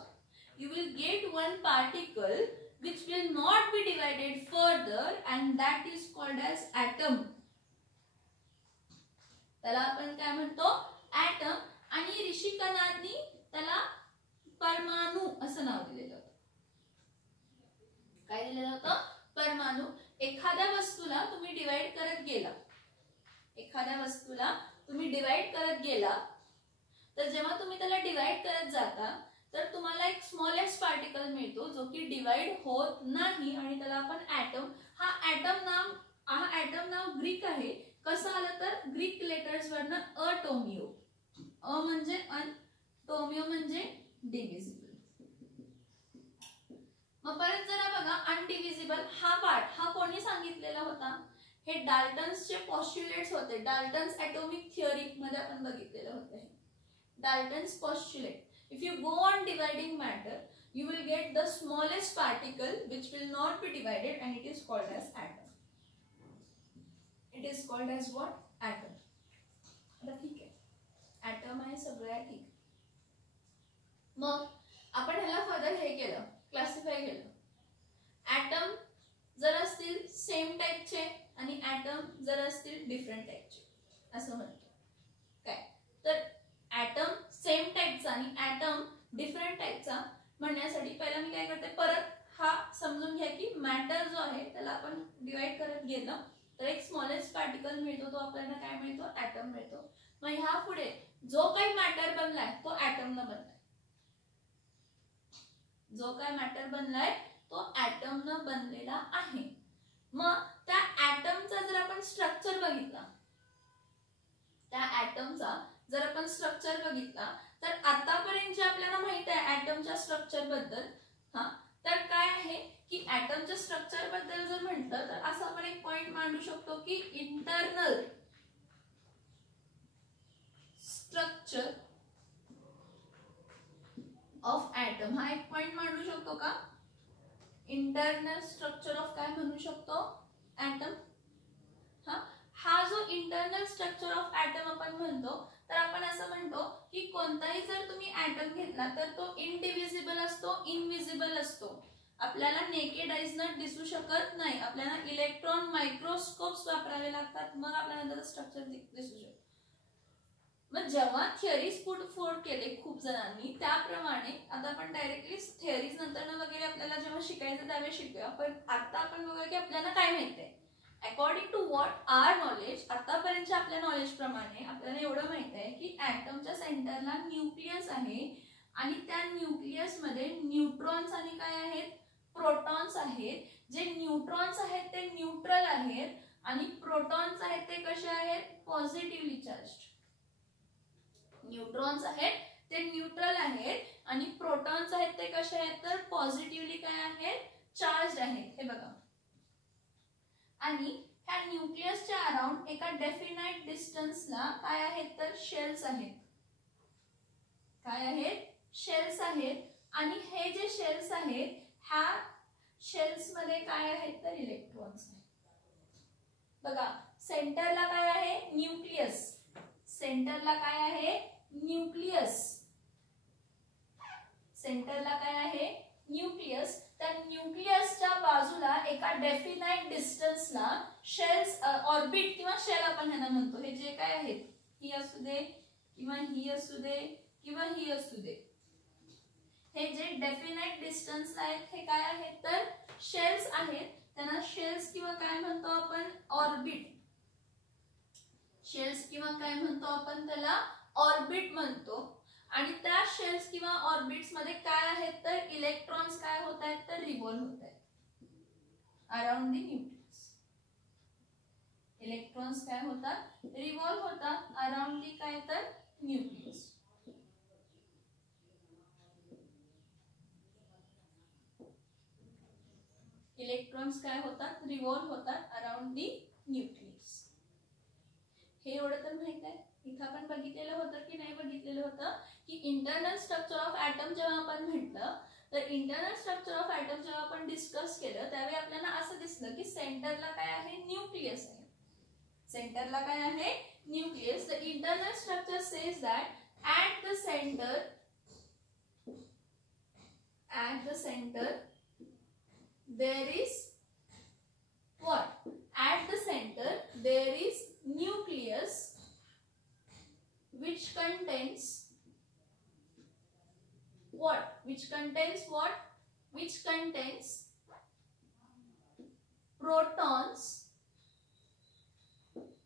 you will get one particle which will not be divided further, and that is called as atom. त्याला आपण काय म्हणतो, ॲटम. आणि ऋषी कणांनी त्याला परमाणु असं नाव दिलेलं होतं. काय दिलेलं होतं, परमाणु. एखाद्या वस्तूला तुम्ही डिवाइड करत गेला, एखाद्या वस्तूला तुम्ही डिवाइड करत गेला तर जेव्हा तुम्ही त्याला डिवाइड करत जाता तर तुम्हाला एक स्मॉलेस्ट पार्टिकल मिळतो जो की डिवाइड होत नाही आणि त्याला आपण ॲटम. हा ॲटम नाव ग्रीक आहे. कसं आलं तर ग्रीक लेटर्स वरनं अटोमियो. अ म्हणजे अन, टोमियो म्हणजे डिव्हिजिबल. मग परत जरा बघा, अनडिव्हिजिबल हा पार्ट हा कोणी सांगितलेला होता, हे डाल्टन्सचे पॉस्ट्युलेट्स होते. डाल्टन्स ॲटॉमिक थिअरी मध्ये आपण बघितलेलं होतं. Dalton's postulate. If you go on dividing matter, you will get the smallest particle which will not be divided, and it is called as atom. It is called as what? Atom. आता ठीक आहे, item आहे, सगळं आहे, ठीक. मग आपण ह्याला फर्दर हे केलं, क्लासिफाय केलं. ॲटम जर असतील सेम टाईपचे आणि ॲटम जर असतील डिफरंट टाईपचे असं म्हणतो. काय तर ॲटम सेम टाईपचा आणि ॲटम डिफरंट टाईपचा म्हणण्यासाठी पहिला मी काय करते, परत हा समजून घ्या की मॅटर जो आहे त्याला आपण डिवाइड करत गेलं तर एक स्मॉलेस्ट पार्टिकल मिळतो, तो आपल्याला काय मिळतो, ॲटम मिळतो. मग ह्या पुढे जो काही मॅटर बनलाय तो ॲटमनं बनलाय. जो काय मॅटर बनलाय तो ॲटमनं बनलेला आहे. मग त्या ॲटमचा जर आपण स्ट्रक्चर बघितला, त्या ॲटमचा जर आपण स्ट्रक्चर बघितला तर आतापर्यंत जे आपल्याला माहित आहे ॲटमच्या स्ट्रक्चर बद्दल, तर काय आहे की ॲटमच्या स्ट्रक्चर बद्दल जर म्हटलं तर असं आपण एक पॉइंट मांडू शकतो की इंटरनल स्ट्रक्चर ऑफ ॲटम. हा एक पॉइंट मांडू शकतो का, इंटरनल स्ट्रक्चर ऑफ काय म्हणू शकतो, ॲटम. हा जो इंटरनल स्ट्रक्चर ऑफ ॲटम आपण म्हणतो तर आपण असं म्हणतो की कोणताही जर तुम्ही ॲटम घेतला तर तो इनडिव्हिजिबल असतो, इनविजिबल असतो. आपल्याला नेकेड आईजनं दिसू शकत नाही. आपल्याला इलेक्ट्रॉन मायक्रोस्कोप्स वापरावे लागतात, मग आपल्याला त्याचं स्ट्रक्चर दिसू शकतं. मग जेव्हा थिअरीज पुट फोर्थ केले खूप जणांनी, त्याप्रमाणे आता आपण डायरेक्टली थिअरीज नंतर वगैरे आपल्याला जेव्हा शिकायचं त्यावेळी शिकूया. पण आता आपण बघूया की आपल्याला काय माहिती आहे. According to what are knowledge, आतापर्यंतच्या आपल्या नॉलेज प्रमाणे आपल्याला एवढं माहित आहे की ॲटमच्या सेंटरला न्यूक्लियस आहे आणि त्या न्यूक्लियस मध्ये न्यूट्रॉन्स आणि काय आहेत, प्रोटॉन्स आहेत. जे न्यूट्रॉन्स आहेत ते न्यूट्रल आहेत आणि प्रोटॉन्स आहेत ते कसे आहेत, पॉझिटिव्हली चार्ज्ड. न्यूट्रॉन्स आहेत ते न्यूट्रल आहेत आणि प्रोटॉन्स आहेत ते कसे आहेत तर पॉझिटिव्हली काय आहेत, चार्ज्ड आहेत. हे बघा, आणि ह्या न्यूक्लियसच्या अराउंड एका डेफिनाइट डिस्टन्सला काय आहेत तर शेल्स आहेत. काय आहेत, शेल्स आहेत. आणि हे जे शेल्स आहेत ह्या शेल्स मध्ये काय आहेत तर इलेक्ट्रॉन्स आहेत. बघा, सेंटरला काय आहे, न्यूक्लियस. सेंटरला काय आहे, न्यूक्लियस. सेंटरला काय आहे, न्यूक्लियस. त्या न्यूक्लियसच्या बाजूला एका डेफिनाइट डिस्टन्सला शेल्स, ऑर्बिट किंवा शेल आपण ह्यांना म्हणतो. हे जे काय आहेत, ही असू दे किंवा ही असू दे किंवा ही असू दे, हे जे डेफिनाइट डिस्टन्सला आहेत हे काय आहेत तर शेल्स आहेत. त्यांना शेल्स किंवा काय म्हणतो आपण, ऑर्बिट. शेल्स किंवा काय म्हणतो आपण त्याला, ऑर्बिट म्हणतो. आणि त्या शेल्स किंवा ऑर्बिट्स मध्ये काय आहेत तर इलेक्ट्रॉन्स काय होत आहेत तर रिव्हॉल्व होत आहेत अराउंड द न्यूक्लियस. इलेक्ट्रॉन्स काय होतात रिव्हॉल्व होतात अराउंड द काय तर न्यूक्लियस. इलेक्ट्रॉन्स काय होतात रिव्हॉल्व होतात अराउंड दी न्यूक्लियस. हे एवढं तर माहित आहे. इथं आपण बघितलेलं होतं की नाही बघितलेलं होतं की इंटरनल स्ट्रक्चर ऑफ ॲटम जेव्हा आपण म्हटलं तर इंटरनल स्ट्रक्चर ऑफ ॲटम जेव्हा आपण डिस्कस केलं त्यावेळी आपल्याला असं दिसलं की सेंटरला काय आहे न्यूक्लियस आहे. सेंटरला काय आहे nucleus. The internal structure says that at the center there is what? At the center there is nucleus which contains what? Which contains what? Which contains protons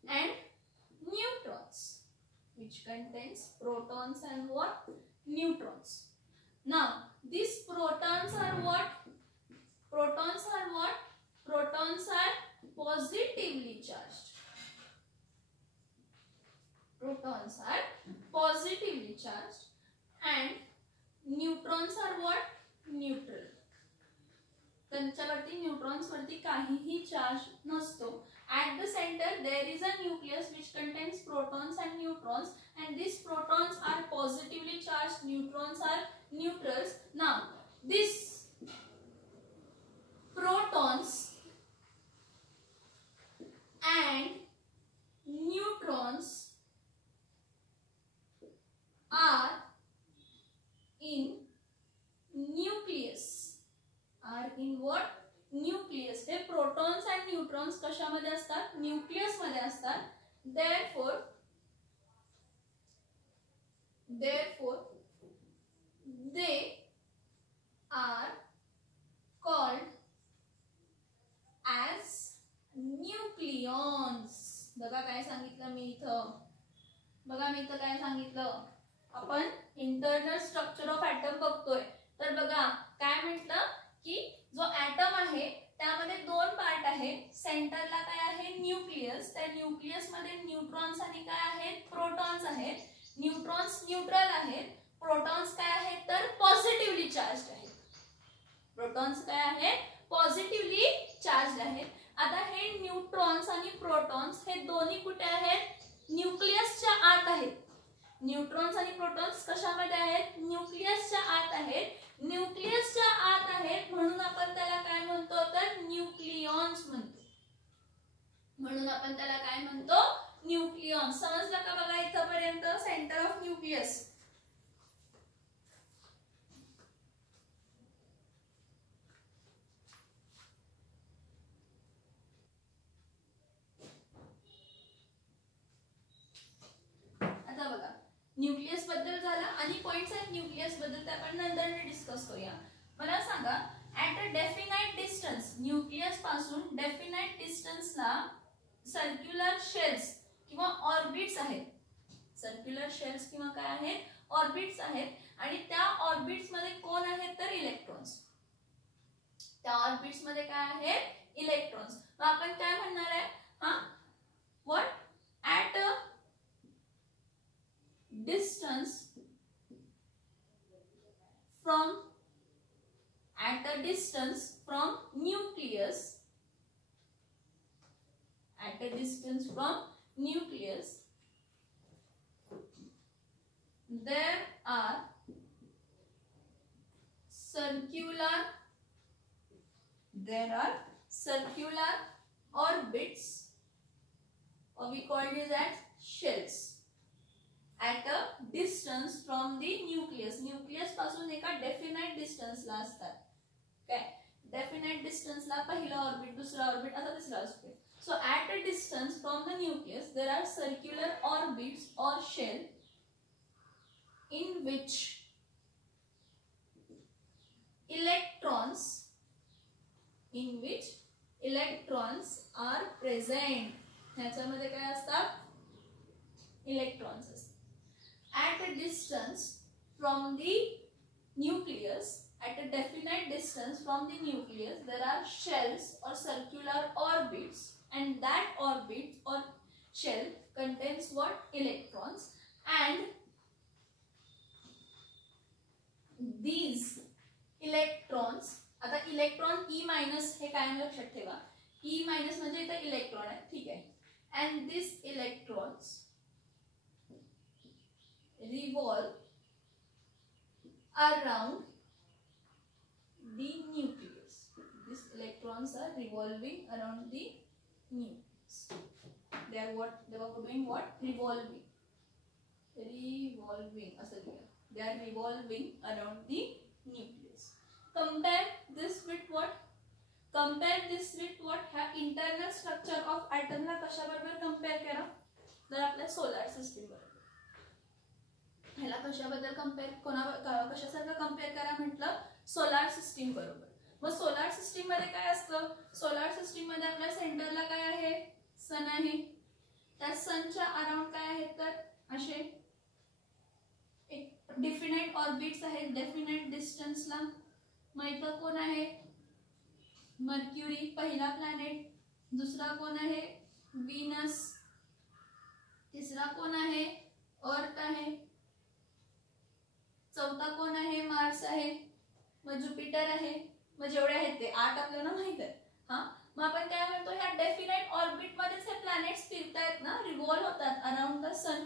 and neutrons. Which contains protons and what? Neutrons. Now these protons are what? Protons are what? Protons are positively charged. Protons are positively charged and neutrons are what? Neutral. त्यांच्यावरती neutrons वरती काहीही charge नसतो. At the center there is a nucleus which contains protons and neutrons and these protons are positively charged, neutrons are neutrals. Now these protons and neutrons are in nucleus. Are in what? Nucleus. हे protons and neutrons कशामध्ये असतात nucleus मध्ये असतात. therefore they are called as nucleons. बघा काय सांगितलं मी इथं. बघा मी इथं काय सांगितलं. आपण इंटरनल स्ट्रक्चर ऑफ ॲटम बघतोय तर बघा काय म्हटलं की जो ॲटम आहे त्यामध्ये दोन पार्ट आहेत. सेंटरला काय आहे न्यूक्लियस. त्या न्यूक्लियस मध्ये न्यूट्रॉन्स आणि काय आहेत प्रोटॉन्स आहेत. न्यूट्रॉन्स न्यूट्रल आहेत. प्रोटॉन्स काय आहेत तर पॉझिटिव्हली चार्ज्ड आहेत. प्रोटॉन्स काय आहेत पॉझिटिव्हली चार्ज्ड आहेत. आता हे न्यूट्रॉन्स आणि प्रोटॉन्स हे दोन्ही कुठे आहेत न्यूक्लियसच्या आत आहेत. न्यूट्रॉन्स आणि प्रोटॉन्स कशामध्ये आहेत न्यूक्लियसच्या आत आहेत. न्यूक्लियसच्या आत आहेत म्हणून आपण त्याला काय म्हणतो तर न्यूक्लियॉन्स म्हणतो. म्हणून आपण त्याला काय म्हणतो न्यूक्लियॉन्स. समजलं का बघा इथपर्यंत सेंटर ऑफ न्यूक्लियस. आता बघा न्यूक्लियस बद्दल झाला आणि पॉइंट्स आहेत न्यूक्लियस बद्दल ते आपण नंतर डिस्कस करूया. मला सांगा at a definite distance nucleus पासून डेफिनाइट डिस्टन्सला सर्क्युलर शेल्स किंवा ऑर्बिट्स आहेत. सर्क्युलर शेल्स किंवा काय आहेत ऑर्बिट्स आहेत आणि त्या ऑर्बिट्स मध्ये कोण आहेत तर इलेक्ट्रॉन्स. त्या ऑर्बिट्स मध्ये काय आहेत इलेक्ट्रॉन्स. मग आपण काय म्हणणार आहे हा what at a distance from nucleus there are circular orbits or we call it as shells at a distance from the nucleus. Nucleus पासून एका डेफिनाइट डिस्टन्सला असतात. काय डेफिनाइट डिस्टन्सला पहिला ऑर्बिट दुसरा ऑर्बिट असा तिसरा असतो. So at a distance from the nucleus there are circular orbits or shell in which electrons are present. ह्याच्यामध्ये काय असतात इलेक्ट्रॉन्स असतात. At a distance from the nucleus, at a definite distance from the nucleus, there are shells or circular orbits, and that orbit or shell contains what? Electrons. And these electrons, आता electron E minus हे कायम लक्षात ठेवा, E minus म्हणजे इथे electron आहे, ठीक आहे. And these electrons revolve around the nucleus. These electrons are revolving around the nucleus. They are what? They were doing what? Revolving. Revolving. They are revolving around the nucleus. Compare this with what? Compare this with what? ह्या internal structure of atom ला कशा बरोबर compare करा? तर आपल्या solar system बरोबर. ह्याला कशाबद्दल कंपेअर कशासारखं कंपेअर करा म्हटलं? सोलार सिस्टीम बरोबर. मग सोलार सिस्टीम मध्ये काय असतं? सोलार सिस्टीम मध्ये आपल्या सेंटरला काय आहे? सन आहे. त्या सनच्या अराउंड काय आहेत? तर असे एक डेफिनेट ऑर्बिट्स आहेत डेफिनेट डिस्टन्सला. मग इथं कोण आहे? मर्क्युरी पहिला प्लॅनेट. दुसरा कोण आहे? व्हीनस. तिसरा कोण आहे? अर्थ आहे. चौथा कोण आहे? मार्स आहे. मग ज्युपिटर आहे. मग जेवढे आहेत ते 8 आपल्याला माहित आहे. हा, मग आपण काय म्हणतो? ह्या डेफिनेट ऑर्बिट मध्येच हे प्लॅनेट्स फिरतायत ना, रिव्हॉल्व होतात around the sun.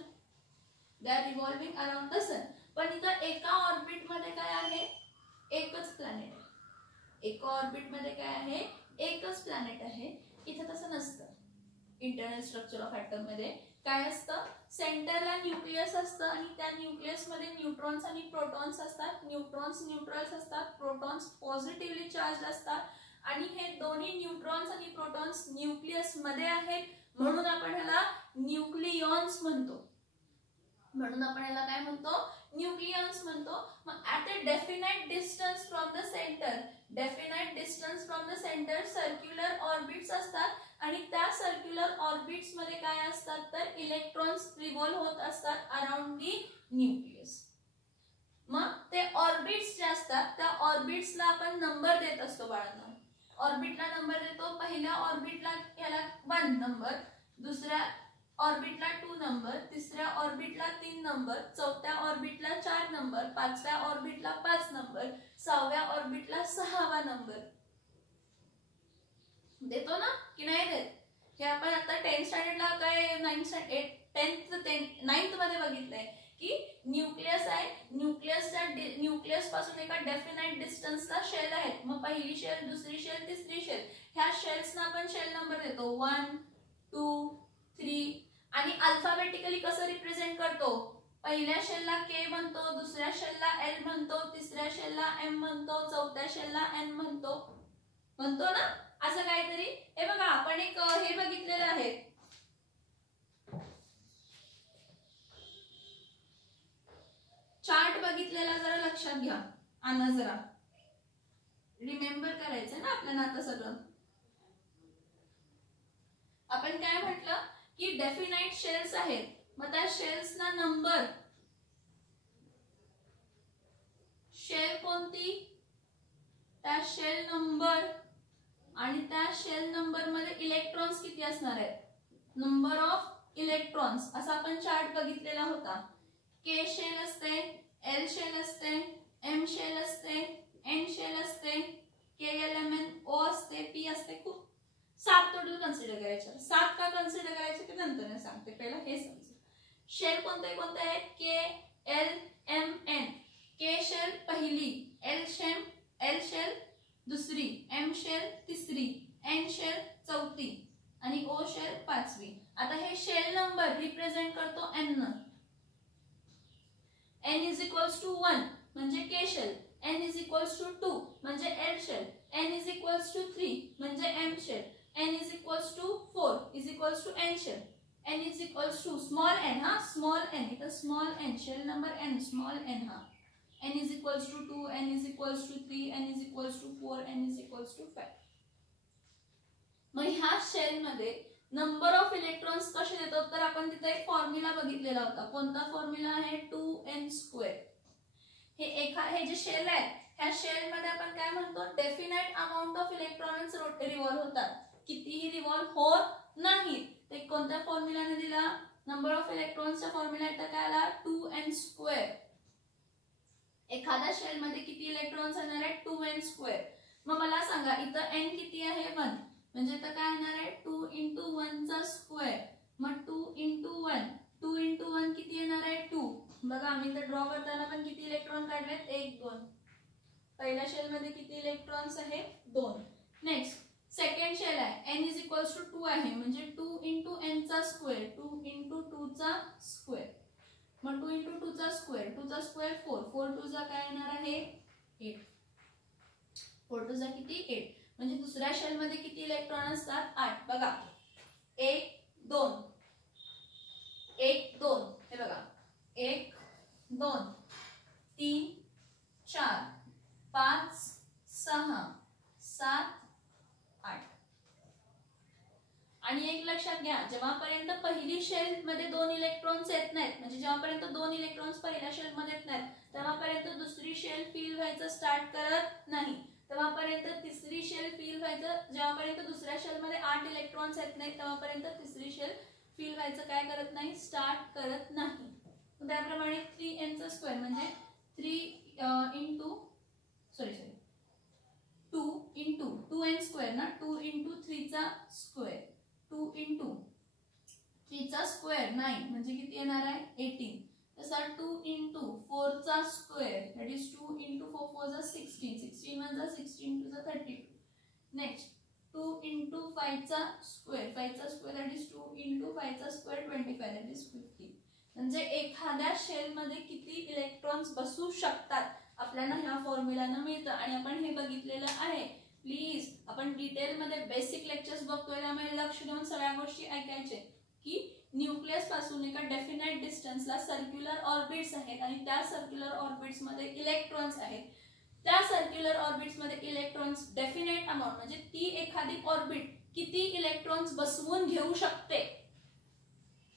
They are revolving around the sun. पण इथं एका ऑर्बिट मध्ये काय आहे? एकच प्लॅनेट आहे. एका ऑर्बिट मध्ये काय आहे? एकच प्लॅनेट आहे. इथं तसं नसतं. इंटरनल स्ट्रक्चर ऑफ ॲटम मध्ये काय असतं? सेंटरला न्यूक्लियस असतं आणि त्या न्यूक्लियस मध्ये न्यूट्रॉन्स आणि प्रोटॉन्स असतात. न्यूट्रॉन्स न्यूट्रल्स असतात, प्रोटॉन्स पॉझिटिव्हली चार्ज असतात आणि हे दोन्ही न्यूट्रॉन्स आणि प्रोटॉन्स न्यूक्लियस मध्ये आहेत म्हणून आपण ह्याला न्यूक्लियॉन्स म्हणतो. म्हणून आपण ह्याला काय म्हणतो? न्यूक्लियॉन्स म्हणतो. मग at a definite distance from the centre, definite distance from the centre circular orbits असतात आणि त्या सर्क्युलर ऑर्बिट्स मध्ये काय असतात? तर इलेक्ट्रॉन्स रिव्हॉल्व होत असतात अराउंड दी न्यूक्लियस. मग ते ऑर्बिट्स जे असतात त्या ऑर्बिट्सला आपण नंबर देत असतो बाळांनो. ऑर्बिटला नंबर देतो. पहिल्या ऑर्बिटला याला 1 नंबर, दुसऱ्या ऑर्बिटला 2 नंबर, तिसऱ्या ऑर्बिटला 3 नंबर, चौथ्या ऑर्बिटला 4 नंबर, पाचव्या ऑर्बिटला 5 नंबर, सहाव्या ऑर्बिटला 6वा नंबर देतो ना की नाही देत? हे आपण आता 10th स्टँडर्डला काय 9th मध्ये बघितलंय की न्यूक्लियस आहे. न्यूक्लियस पासून एका डेफिनाइट डिस्टन्सला शेल आहेत. मग पहिली शेल, दुसरी शेल, तिसरी शेल, ह्या शेल्सना आपण शेल नंबर देतो 1 2 3 आणि अल्फाबेटिकली कसं रिप्रेझेंट करतो? पहिल्या शेलला के म्हणतो, दुसऱ्या शेलला एल म्हणतो, तिसऱ्या शेलला एम म्हणतो, चौथ्या शेलला एन म्हणतो ना, असं काहीतरी. हे बघा आपण एक हे बघितलेलं आहे, चार्ट बघितलेला, जरा लक्षात घ्या. आणा जरा रिमेंबर करायचं ना आपल्याला आता सगळं. आपण काय म्हटलं की डेफिनाइट शेल्स आहेत. मग त्या शेल्सना नंबर, शेल कोणती? त्या शेल नंबर आणि त्या शेल नंबर मध्ये इलेक्ट्रॉन्स किती असणार आहेत? Number of electrons. असा आपण चार्ट बघितलेला होता. के शेल असते, एल शेल असते, एम शेल असते, एन शेल असते, के एल एम एन ओ असते, पी असते. खूप 7 टोटल कन्सिडर करायचे. 7 का कन्सिडर करायचे ते नंतर सांगते, पहिला हे समजा. शेल कोणते कोणते आहेत? K L M N. K shell पहिली, एल शेल दुसरी, एम शेल तिसरी, एन शेल चौथी आणि ओ शेल पाचवी. आता हे शेल नंबर रिप्रेझेंट करतो एन न. n is equals to 1 म्हणजे K shell, n is equals to 2 म्हणजे L shell, n is equals to 3 म्हणजे M shell, n is equals to 4 is equals to n shell, n is equals to small n, हा small n, इथं small n, shell number n, small n, हा n is equals to 2, n is equals to 3, n is equals to 4, n is equals to 5. मग ह्या shell मध्ये number of electrons कसे देतात? तर आपण तिथे एक फॉर्म्युला बघितलेला होता. कोणता फॉर्म्युला आहे? 2n². हे जे शेल आहे ह्या शेल मध्ये आपण काय म्हणतो, definite amount of electrons revolve होतात, कितीही रिव्हॉल्व होत नाही. ते कोणत्या फॉर्म्युलाने दिला, नंबर ऑफ इलेक्ट्रॉन्सचा फॉर्म्युला इथं काय आला, 2n². एखाद्या शेल मध्ये किती इलेक्ट्रॉन्स येणार आहे, 2n². मग मला सांगा इथं n किती आहे, 1, म्हणजे इथं काय येणार आहे 2 × 1². मग 2 × 1, 2 × 1 किती येणार आहे 2. बघा आम्ही इथं ड्रॉ करताना पण किती इलेक्ट्रॉन काढलेत, 1 2. पहिल्या शेल मध्ये किती इलेक्ट्रॉन्स आहे, 2. नेक्स्ट सेकंड शेल आहे, n = 2 आहे, म्हणजे 2 × n², 2 × 2². मग 2 × 2², 2² 4, 4 2 काय येणार आहे 8. 4 2 किती 8. म्हणजे दुसऱ्या शेल मध्ये किती इलेक्ट्रॉन असतात, 8. बघा 1 2 1 2, हे बघा 1 2 3 4 5 6 7 8. आणि एक लक्षात घ्या, जेव्हापर्यंत पहिली शेल मध्ये 2 इलेक्ट्रॉन्स येत नाहीत, म्हणजे जेव्हापर्यंत 2 इलेक्ट्रॉन्स पहिल्या शेल मध्ये येत नाहीत तेव्हापर्यंत दुसरी शेल फिल व्हायचं स्टार्ट करत नाही. तेव्हापर्यंत तिसरी शेल फिल व्हायचं, जेव्हापर्यंत दुसऱ्या शेल मध्ये 8 इलेक्ट्रॉन्स येत नाहीत तेव्हापर्यंत तिसरी शेल फिल व्हायचं काय करत नाही, स्टार्ट करत नाही. त्याप्रमाणे 3n² म्हणजे 2n² ना, 2 × 3², 2 × 3² 9, म्हणजे किती येणार आहे 18. तसा 2 × 4² that is 2 × 4 4 16, 16 1 16 2 32. Next 2 × 5² 5² that is 2 × 5² 25 that is 50. म्हणजे एखाद्या शेल मध्ये किती इलेक्ट्रॉन्स बसू शकतात आपल्याला ह्या फॉर्म्युलाने मिळतं. आणि आपण हे बघितलेलं आहे. प्लीज आपण डिटेल मध्ये बेसिक लेक्चर्स बघतोय त्यामुळे लक्ष देऊन सगळ्या गोष्टी ऐकायचे की न्यूक्लियस पासून एका डेफिनाइट डिस्टन्सला सर्क्युलर ऑर्बिट्स आहेत आणि त्या सर्क्युलर ऑर्बिट्स मध्ये इलेक्ट्रॉन्स आहेत. त्या सर्क्युलर ऑर्बिट्स मध्ये इलेक्ट्रॉन्स डेफिनाइट अमाउंट म्हणजे ती एखादी ऑर्बिट किती इलेक्ट्रॉन्स बसवून घेऊ शकते,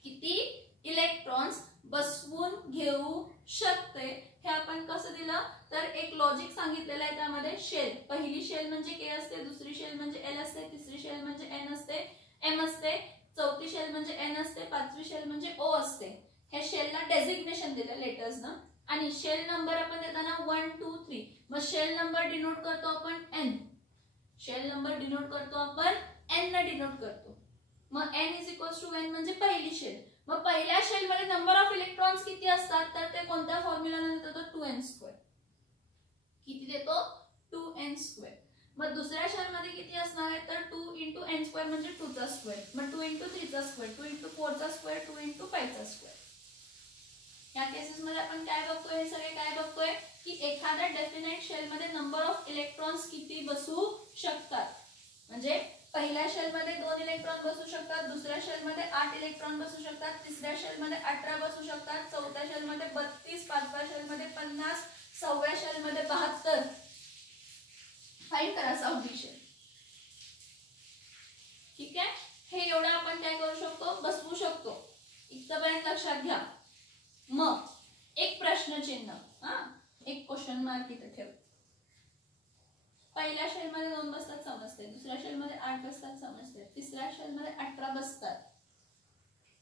किती इलेक्ट्रॉन्स बसवून घेऊ शकते हे आपण कसं दिलं तर एक लॉजिक सांगितलेलं आहे. त्यामध्ये शेल, पहिली शेल म्हणजे के असते, दुसरी शेल म्हणजे एल असते, तिसरी शेल म्हणजे एन असते एम असते, चौथी शेल म्हणजे एन असते, पाचवी शेल म्हणजे ओ असते. ह्या शेलला डेझिग्नेशन दिलं लेटर्स ना. आणि शेल नंबर आपण देताना 1 2 3, मग शेल नंबर डिनोट करतो आपण एन, शेल नंबर डिनोट करतो आपण एन ने डिनोट करतो. मग एन = n म्हणजे पहिली शेल. मग पहिल्या शेल मध्ये नंबर ऑफ इलेक्ट्रॉन्स किती असतात तर ते कोणत्या फॉर्म्युलाने देतो, 2n². किती देतो 2n². मग दुसऱ्या शेल मध्ये किती असणार आहे तर 2 × n² म्हणजे 2², मग 2 × 3², 2 × 4², 2 × 5². या केसेस मध्ये आपण काय बघतोय, हे सगळे काय बघतोय की एखाद्या डेफिनाइट शेल मध्ये नंबर ऑफ इलेक्ट्रॉन्स किती बसू शकतात. म्हणजे पहिल्या शेल मध्ये 2 इलेक्ट्रॉन बसू शकतात, दुसऱ्या शेल मध्ये 8 इलेक्ट्रॉन बसू शकतात, तिसऱ्या शेल मध्ये 18 बसू शकतात, चौथ्या शेल मध्ये 32, पाचव्या शेल मध्ये 50, सहाव्या शेल मध्ये 72. फाइंड करा सहावी शेल. ठीक आहे, हे एवढं आपण काय करू शकतो, बसवू शकतो. इथपर्यंत लक्षात घ्या. मग एक प्रश्नचिन्ह, एक क्वेश्चन मार्क इथे ठेव. पहिल्या शेल मध्ये 2 बसतात समजते, दुसऱ्या शेल मध्ये 8 बसतात समजते, तिसऱ्या शेल मध्ये 18 बसतात,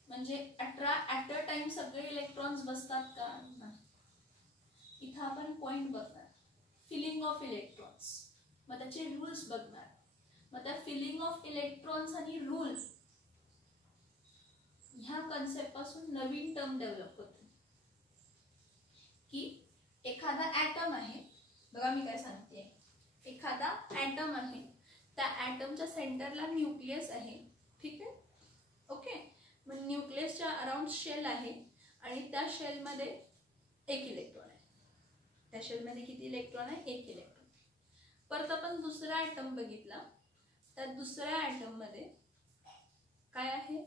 म्हणजे 18 ऍट अ टाइम सगळे इलेक्ट्रॉन्स बसतात का नाही. इथं आपण पॉइंट बघणार, फिलिंग ऑफ इलेक्ट्रॉन्स, मग त्याचे रूल्स बघणार. मग त्या फिलिंग ऑफ इलेक्ट्रॉन्स आणि रूल्स ह्या कन्सेप्ट पासून नवीन टर्म डेव्हलप होते की एखादा ऍटम आहे. बघा मी काय सांगते, एखादा ऍटम आहे, त्या ऍटमच्या सेंटरला न्यूक्लियस आहे. ठीक आहे, ओके. मग न्यूक्लियसच्या अराउंड शेल आहे आणि त्या शेल मध्ये 1 इलेक्ट्रॉन आहे. त्या शेल मध्ये किती इलेक्ट्रॉन आहे, 1 इलेक्ट्रॉन. परत आपण दुसरा ऍटम बघितला, त्या दुसऱ्या ऍटम मध्ये काय आहे,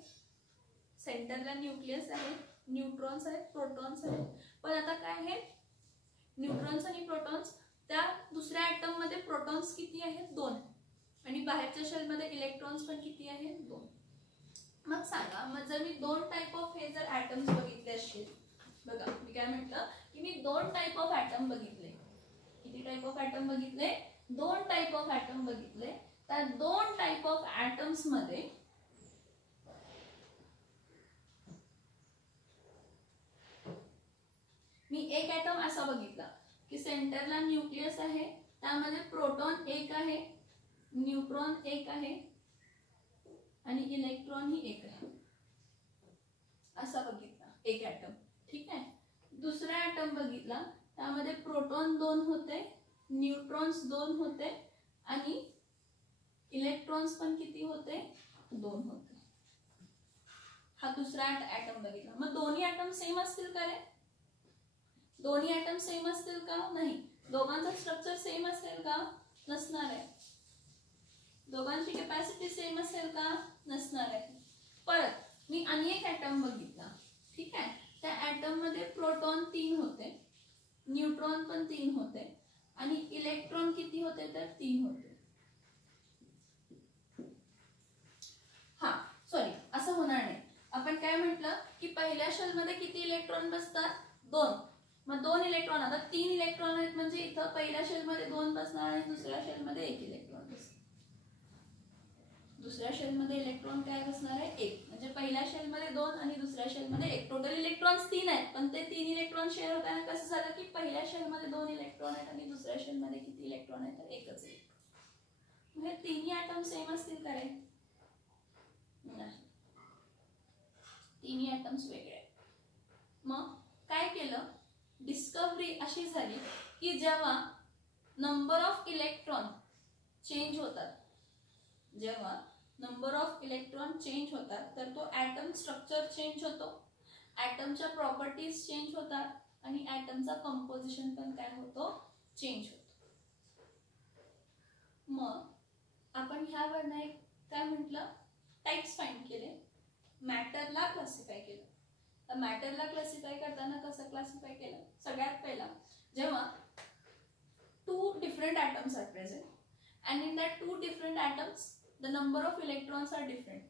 सेंटरला न्यूक्लियस आहे, न्यूट्रॉन्स आहेत, प्रोटॉन्स आहेत. पण आता काय आहे, न्यूट्रॉन्स आणि प्रोटॉन्स, त्या दुसऱ्या ऍटम मध्ये प्रोटॉन्स किती आहेत 2 आणि बाहेरच्या शेल मध्ये इलेक्ट्रॉन्स पण किती आहेत 2. मग सांगा, मग जर मी 2 टाइप ऑफ हे जर ऍटम्स बघितले असतील, बघा मी काय म्हटलं की मी दोन टाइप ऑफ ऍटम बघितले. किती टाइप ऑफ ऍटम बघितले? दोन टाइप ऑफ ऍटम बघितले. त्या दोन टाइप ऑफ ऍटम्स मध्ये मी एक ऍटम असा बघितला की सेंटरला न्यूक्लियस आहे, त्यामध्ये प्रोटॉन एक आहे, न्यूट्रॉन एक आहे आणि इलेक्ट्रॉन ही एक आहे, असा बघितला एक ऍटम. ठीक आहे. दुसरा ऍटम बघितला, त्यामध्ये प्रोटॉन दोन होते, न्यूट्रॉन्स दोन होते आणि इलेक्ट्रॉन्स पण किती होते? दोन होते. हा दुसरा ऍटम बघितला. मग दोन्ही ऍटम सेम असतील का रे? दोन्ही ऍटम सेम असतील का? नाही. दोघांचा स्ट्रक्चर सेम असेल का? नसणार आहे. दोघांची कॅपॅसिटी सेम असेल का? नसणार आहे. परत मी आणि एक ऍटम बघितला. ठीक आहे. त्या ऍटम मध्ये प्रोटॉन 3 होते, न्यूट्रॉन पण 3 होते आणि इलेक्ट्रॉन किती होते? तर 3 होते. हा सॉरी, असं होणार नाही. आपण काय म्हटलं की पहिल्या शेल मध्ये किती इलेक्ट्रॉन बसतात? 2. मग 2 इलेक्ट्रॉन, आता 3 इलेक्ट्रॉन आहेत म्हणजे इथं पहिल्या शेल मध्ये 2 बसणार आणि दुसऱ्या शेल मध्ये 1 इलेक्ट्रॉन बसणार. दुसऱ्या शेल मध्ये इलेक्ट्रॉन काय बसणार आहे? 1. म्हणजे पहिल्या शेल मध्ये 2 आणि दुसऱ्या शेल मध्ये 1. टोटल इलेक्ट्रॉन्स 3 आहेत, पण ते 3 इलेक्ट्रॉन शेअर होताना कसं झालं की पहिल्या शेल मध्ये 2 इलेक्ट्रॉन आहेत आणि दुसऱ्या शेल मध्ये किती इलेक्ट्रॉन आहेत? तर 1च इलेक्ट्रॉन. हे तिन्ही ऍटम सेम असतील का रे? नाही, तिन्ही ऍटम्स वेगळे आहेत. मग काय केलं? डिस्कवरी अशी झाली की जेव्हा नंबर ऑफ इलेक्ट्रॉन चेंज होतात, जेव्हा नंबर ऑफ इलेक्ट्रॉन चेंज होतात तर तो ऍटम स्ट्रक्चर चेंज होतो, ऍटमच्या प्रॉपर्टीज चेंज होतात आणि ऍटमचा कंपोजिशन पण काय होतो? चेंज होतो. मग आपण ह्यावरनं एक काय म्हटलं? टाइप्स फाइंड केले, मॅटरला क्लासिफाय केलं. तर मॅटरला क्लासिफाय करताना कसं क्लासिफाय केलं? सगळ्यात पहिला, जेव्हा 2 different atoms are present and in that 2 different atoms the number of electrons are different.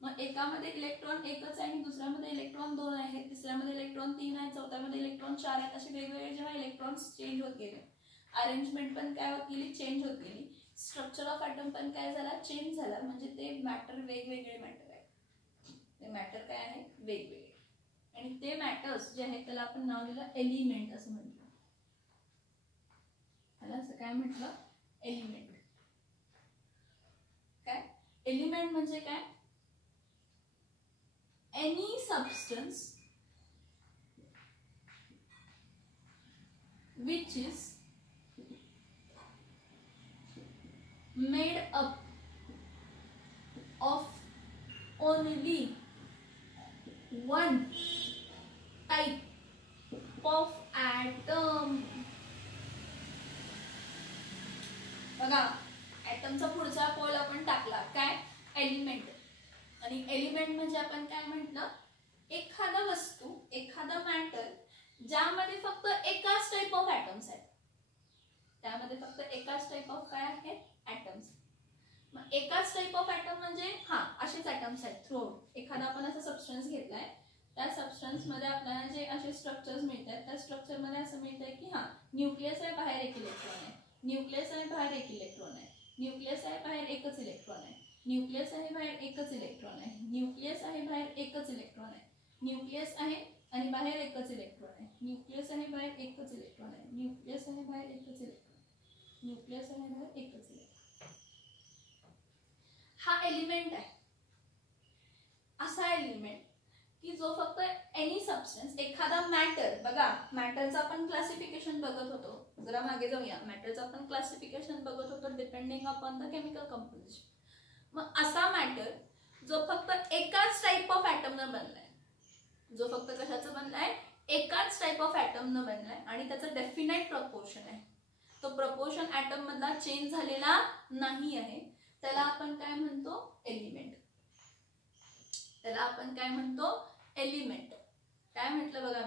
मग एकामध्ये इलेक्ट्रॉन एकच आहे आणि दुसऱ्यामध्ये इलेक्ट्रॉन 2 आहेत, तिसऱ्यामध्ये इलेक्ट्रॉन 3 आहेत, चौथ्यामध्ये इलेक्ट्रॉन 4 आहेत, असे वेगवेगळे जेव्हा इलेक्ट्रॉन्स चेंज होत गेले, अरेंजमेंट पण काय होत गेली? चेंज होत गेली. स्ट्रक्चर ऑफ ॲटम पण काय झाला? चेंज झाला. म्हणजे ते मॅटर वेगवेगळे मॅटर आहे. ते मॅटर काय आहे? वेगवेगळे. आणि ते मॅटर्स जे आहेत त्याला आपण नाव दिलं एलिमेंट असं म्हटलं. त्याला असं काय म्हटलं? एलिमेंट. काय? एलिमेंट म्हणजे काय? Any substance which is made up of only one type of atom. बघा, ऍटमचा पुढचा पॉल आपण टाकला काय? एलिमेंट. आणि एलिमेंट म्हणजे आपण काय म्हटलं? एखादा वस्तू, एखादा मॅटर ज्यामध्ये फक्त एकाच टाइप ऑफ ऍटम्स आहेत. त्यामध्ये फक्त एकाच टाइप ऑफ काय आहेत? ऍटम्स. मग एकाच टाइप ऑफ ऍटम म्हणजे हा असेच ऍटम्स आहेत थ्रू. एखादा आपण असा सबस्टन्स घेतलाय, त्या सबस्टन्स मध्ये आपल्याला जे असे स्ट्रक्चर्स मिळतात, त्या स्ट्रक्चर मध्ये असं मिळतंय की हा न्यूक्लियस आहे, बाहेर एक इलेक्ट्रॉन आहे, न्यूक्लियस आहे, बाहेर एक इलेक्ट्रॉन आहे, न्यूक्लियस आहे, बाहेर एकच इलेक्ट्रॉन आहे, न्यूक्लियस आहे, बाहेर एकच इलेक्ट्रॉन आहे, न्यूक्लियस आहे, बाहेर एकच इलेक्ट्रॉन आहे, न्यूक्लियस आहे आणि बाहेर एकच इलेक्ट्रॉन आहे, न्यूक्लियस आहे, बाहेर एकच इलेक्ट्रॉन आहे, न्यूक्लियस आहे, बाहेर एकच इलेक्ट्रॉन, न्यूक्लियस आहे, बाहेर एकच इलेक्ट्रॉन. हा एलिमेंट आहे. असा एलिमेंट की जो फक्त एनी सबस्टन्स, एखादा मॅटर. बघा, मॅटरचं आपण क्लासिफिकेशन बघत होतो, जरा मागे जाऊया. मॅटरचं आपण क्लासिफिकेशन बघत होतो depending upon the chemical composition. मग असा मॅटर जो फक्त एकाच टाइप ऑफ ऍटमनं बनलाय, जो फक्त कशाचं बनलाय? एकाच टाइप ऑफ ऍटमनं बनलाय आणि त्याचं डेफिनाइट प्रपोर्शन आहे. तो प्रपोर्शन ऍटम मधला चेंज झालेला नाही आहे, त्याला आपण काय म्हणतो? एलिमेंट. त्याला आपण काय म्हणतो? एलिमेंट. काय म्हटलं बघा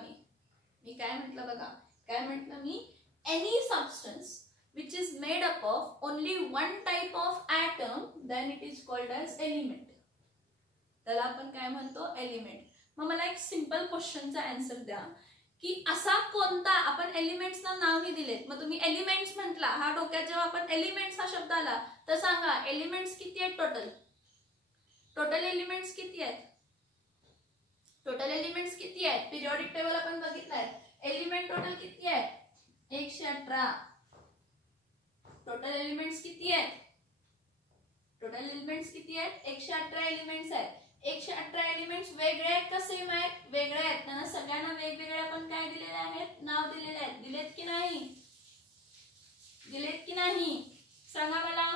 मी काय म्हटलं बघा, काय म्हटलं मी? Any substance which is made up of only one type of atom, then it is called as element. त्याला आपण काय म्हणतो? एलिमेंट. मग मला एक सिंपल क्वेश्चनचा आन्सर द्या की असा कोणता, आपण एलिमेंट्सना नावही दिलेत. मग तुम्ही एलिमेंट्स म्हटला, हा डोक्यात जेव्हा आपण एलिमेंट्स हा शब्द आला तर सांगा एलिमेंट्स किती आहेत टोटल. टोटल एलिमेंट्स किती आहेत. टोटल एलिमेंट्स किती आहेत. पिरियोडिक टेबल आपण बघितलाय. एलिमेंट टोटल किती आहेत 118. टोटल एलिमेंट्स किती आहेत. टोटल एलिमेंट्स किती आहेत 118 एलिमेंट्स आहेत. 118 एलिमेंट्स वेगळे आहेत का सेम आहेत. वेगळे आहेत. त्यांना सगळ्यांना वेगवेगळे आपण काय दिलेले आहेत, नाव दिलेले आहेत. दिलेत की नाही. दिलेत की नाही सांगा मला.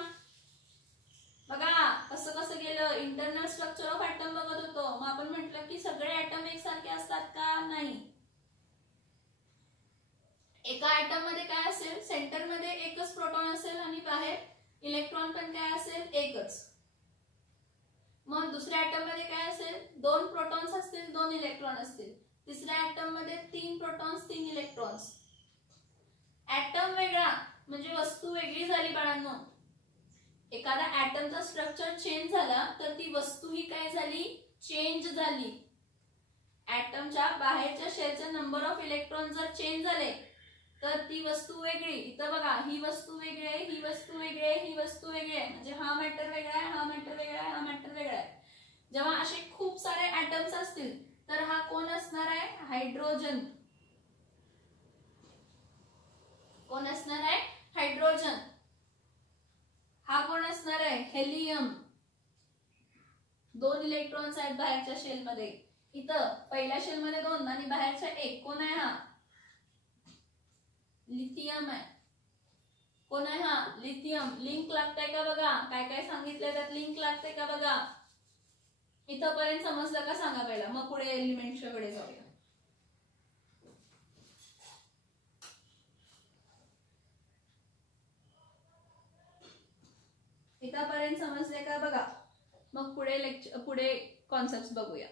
बघा कसं कसं गेलं. इंटरनल स्ट्रक्चर ऑफ ऍटम बघत होतो. मग आपण म्हटलं की सगळे ऍटम एकसारखे असतात का, नाही. एका ऍटम मध्ये काय असेल, सेंटर मध्ये एकच प्रोटॉन असेल आणि बाहेर इलेक्ट्रॉन पण काय असेल, एकच. मग दुसऱ्या ऍटम मध्ये काय असेल, 2 प्रोटॉन्स असतील 2 इलेक्ट्रॉन असतील. तिसऱ्या ऍटम मध्ये 3 प्रोटॉन्स 3 इलेक्ट्रॉन्स. ऍटम वेगळा म्हणजे वस्तू वेगळी झाली बाळांनो. एखादा ऍटमचा स्ट्रक्चर चेंज झाला तर ती वस्तू ही काय झाली, चेंज झाली. ऍटमच्या बाहेरच्या शेलचा नंबर ऑफ इलेक्ट्रॉन जर चेंज झाले तर ती वस्तू वेगळी. इथं बघा ही वस्तू वेगळी आहे, ही वस्तू वेगळी आहे, ही वस्तू वेगळी आहे. म्हणजे हा मॅटर वेगळा आहे, हा मॅटर वेगळा आहे, हा मॅटर वेगळा आहे. जेव्हा असे खूप सारे ऍटम्स असतील तर हा कोण असणार आहे, हायड्रोजन. कोण असणार आहे, हायड्रोजन. हा कोण असणार आहे, हेलियम. 2 इलेक्ट्रॉन्स आहेत बाहेरच्या शेल मध्ये. इथं पहिल्या शेल मध्ये 2 आणि बाहेरच्या 1. कोण आहे हा, लिथियम आहे. कोण आहे हा, लिथियम. लिंक लागतंय का बघा. काय काय सांगितलंय त्यात लिंक लागतंय का बघा. इथंपर्यंत समजलं का सांगा पहिला, मग पुढे एलिमेंटच्या कडे जाऊया. इथंपर्यंत समजले का बघा. मग पुढे कॉन्सेप्ट्स बघूया.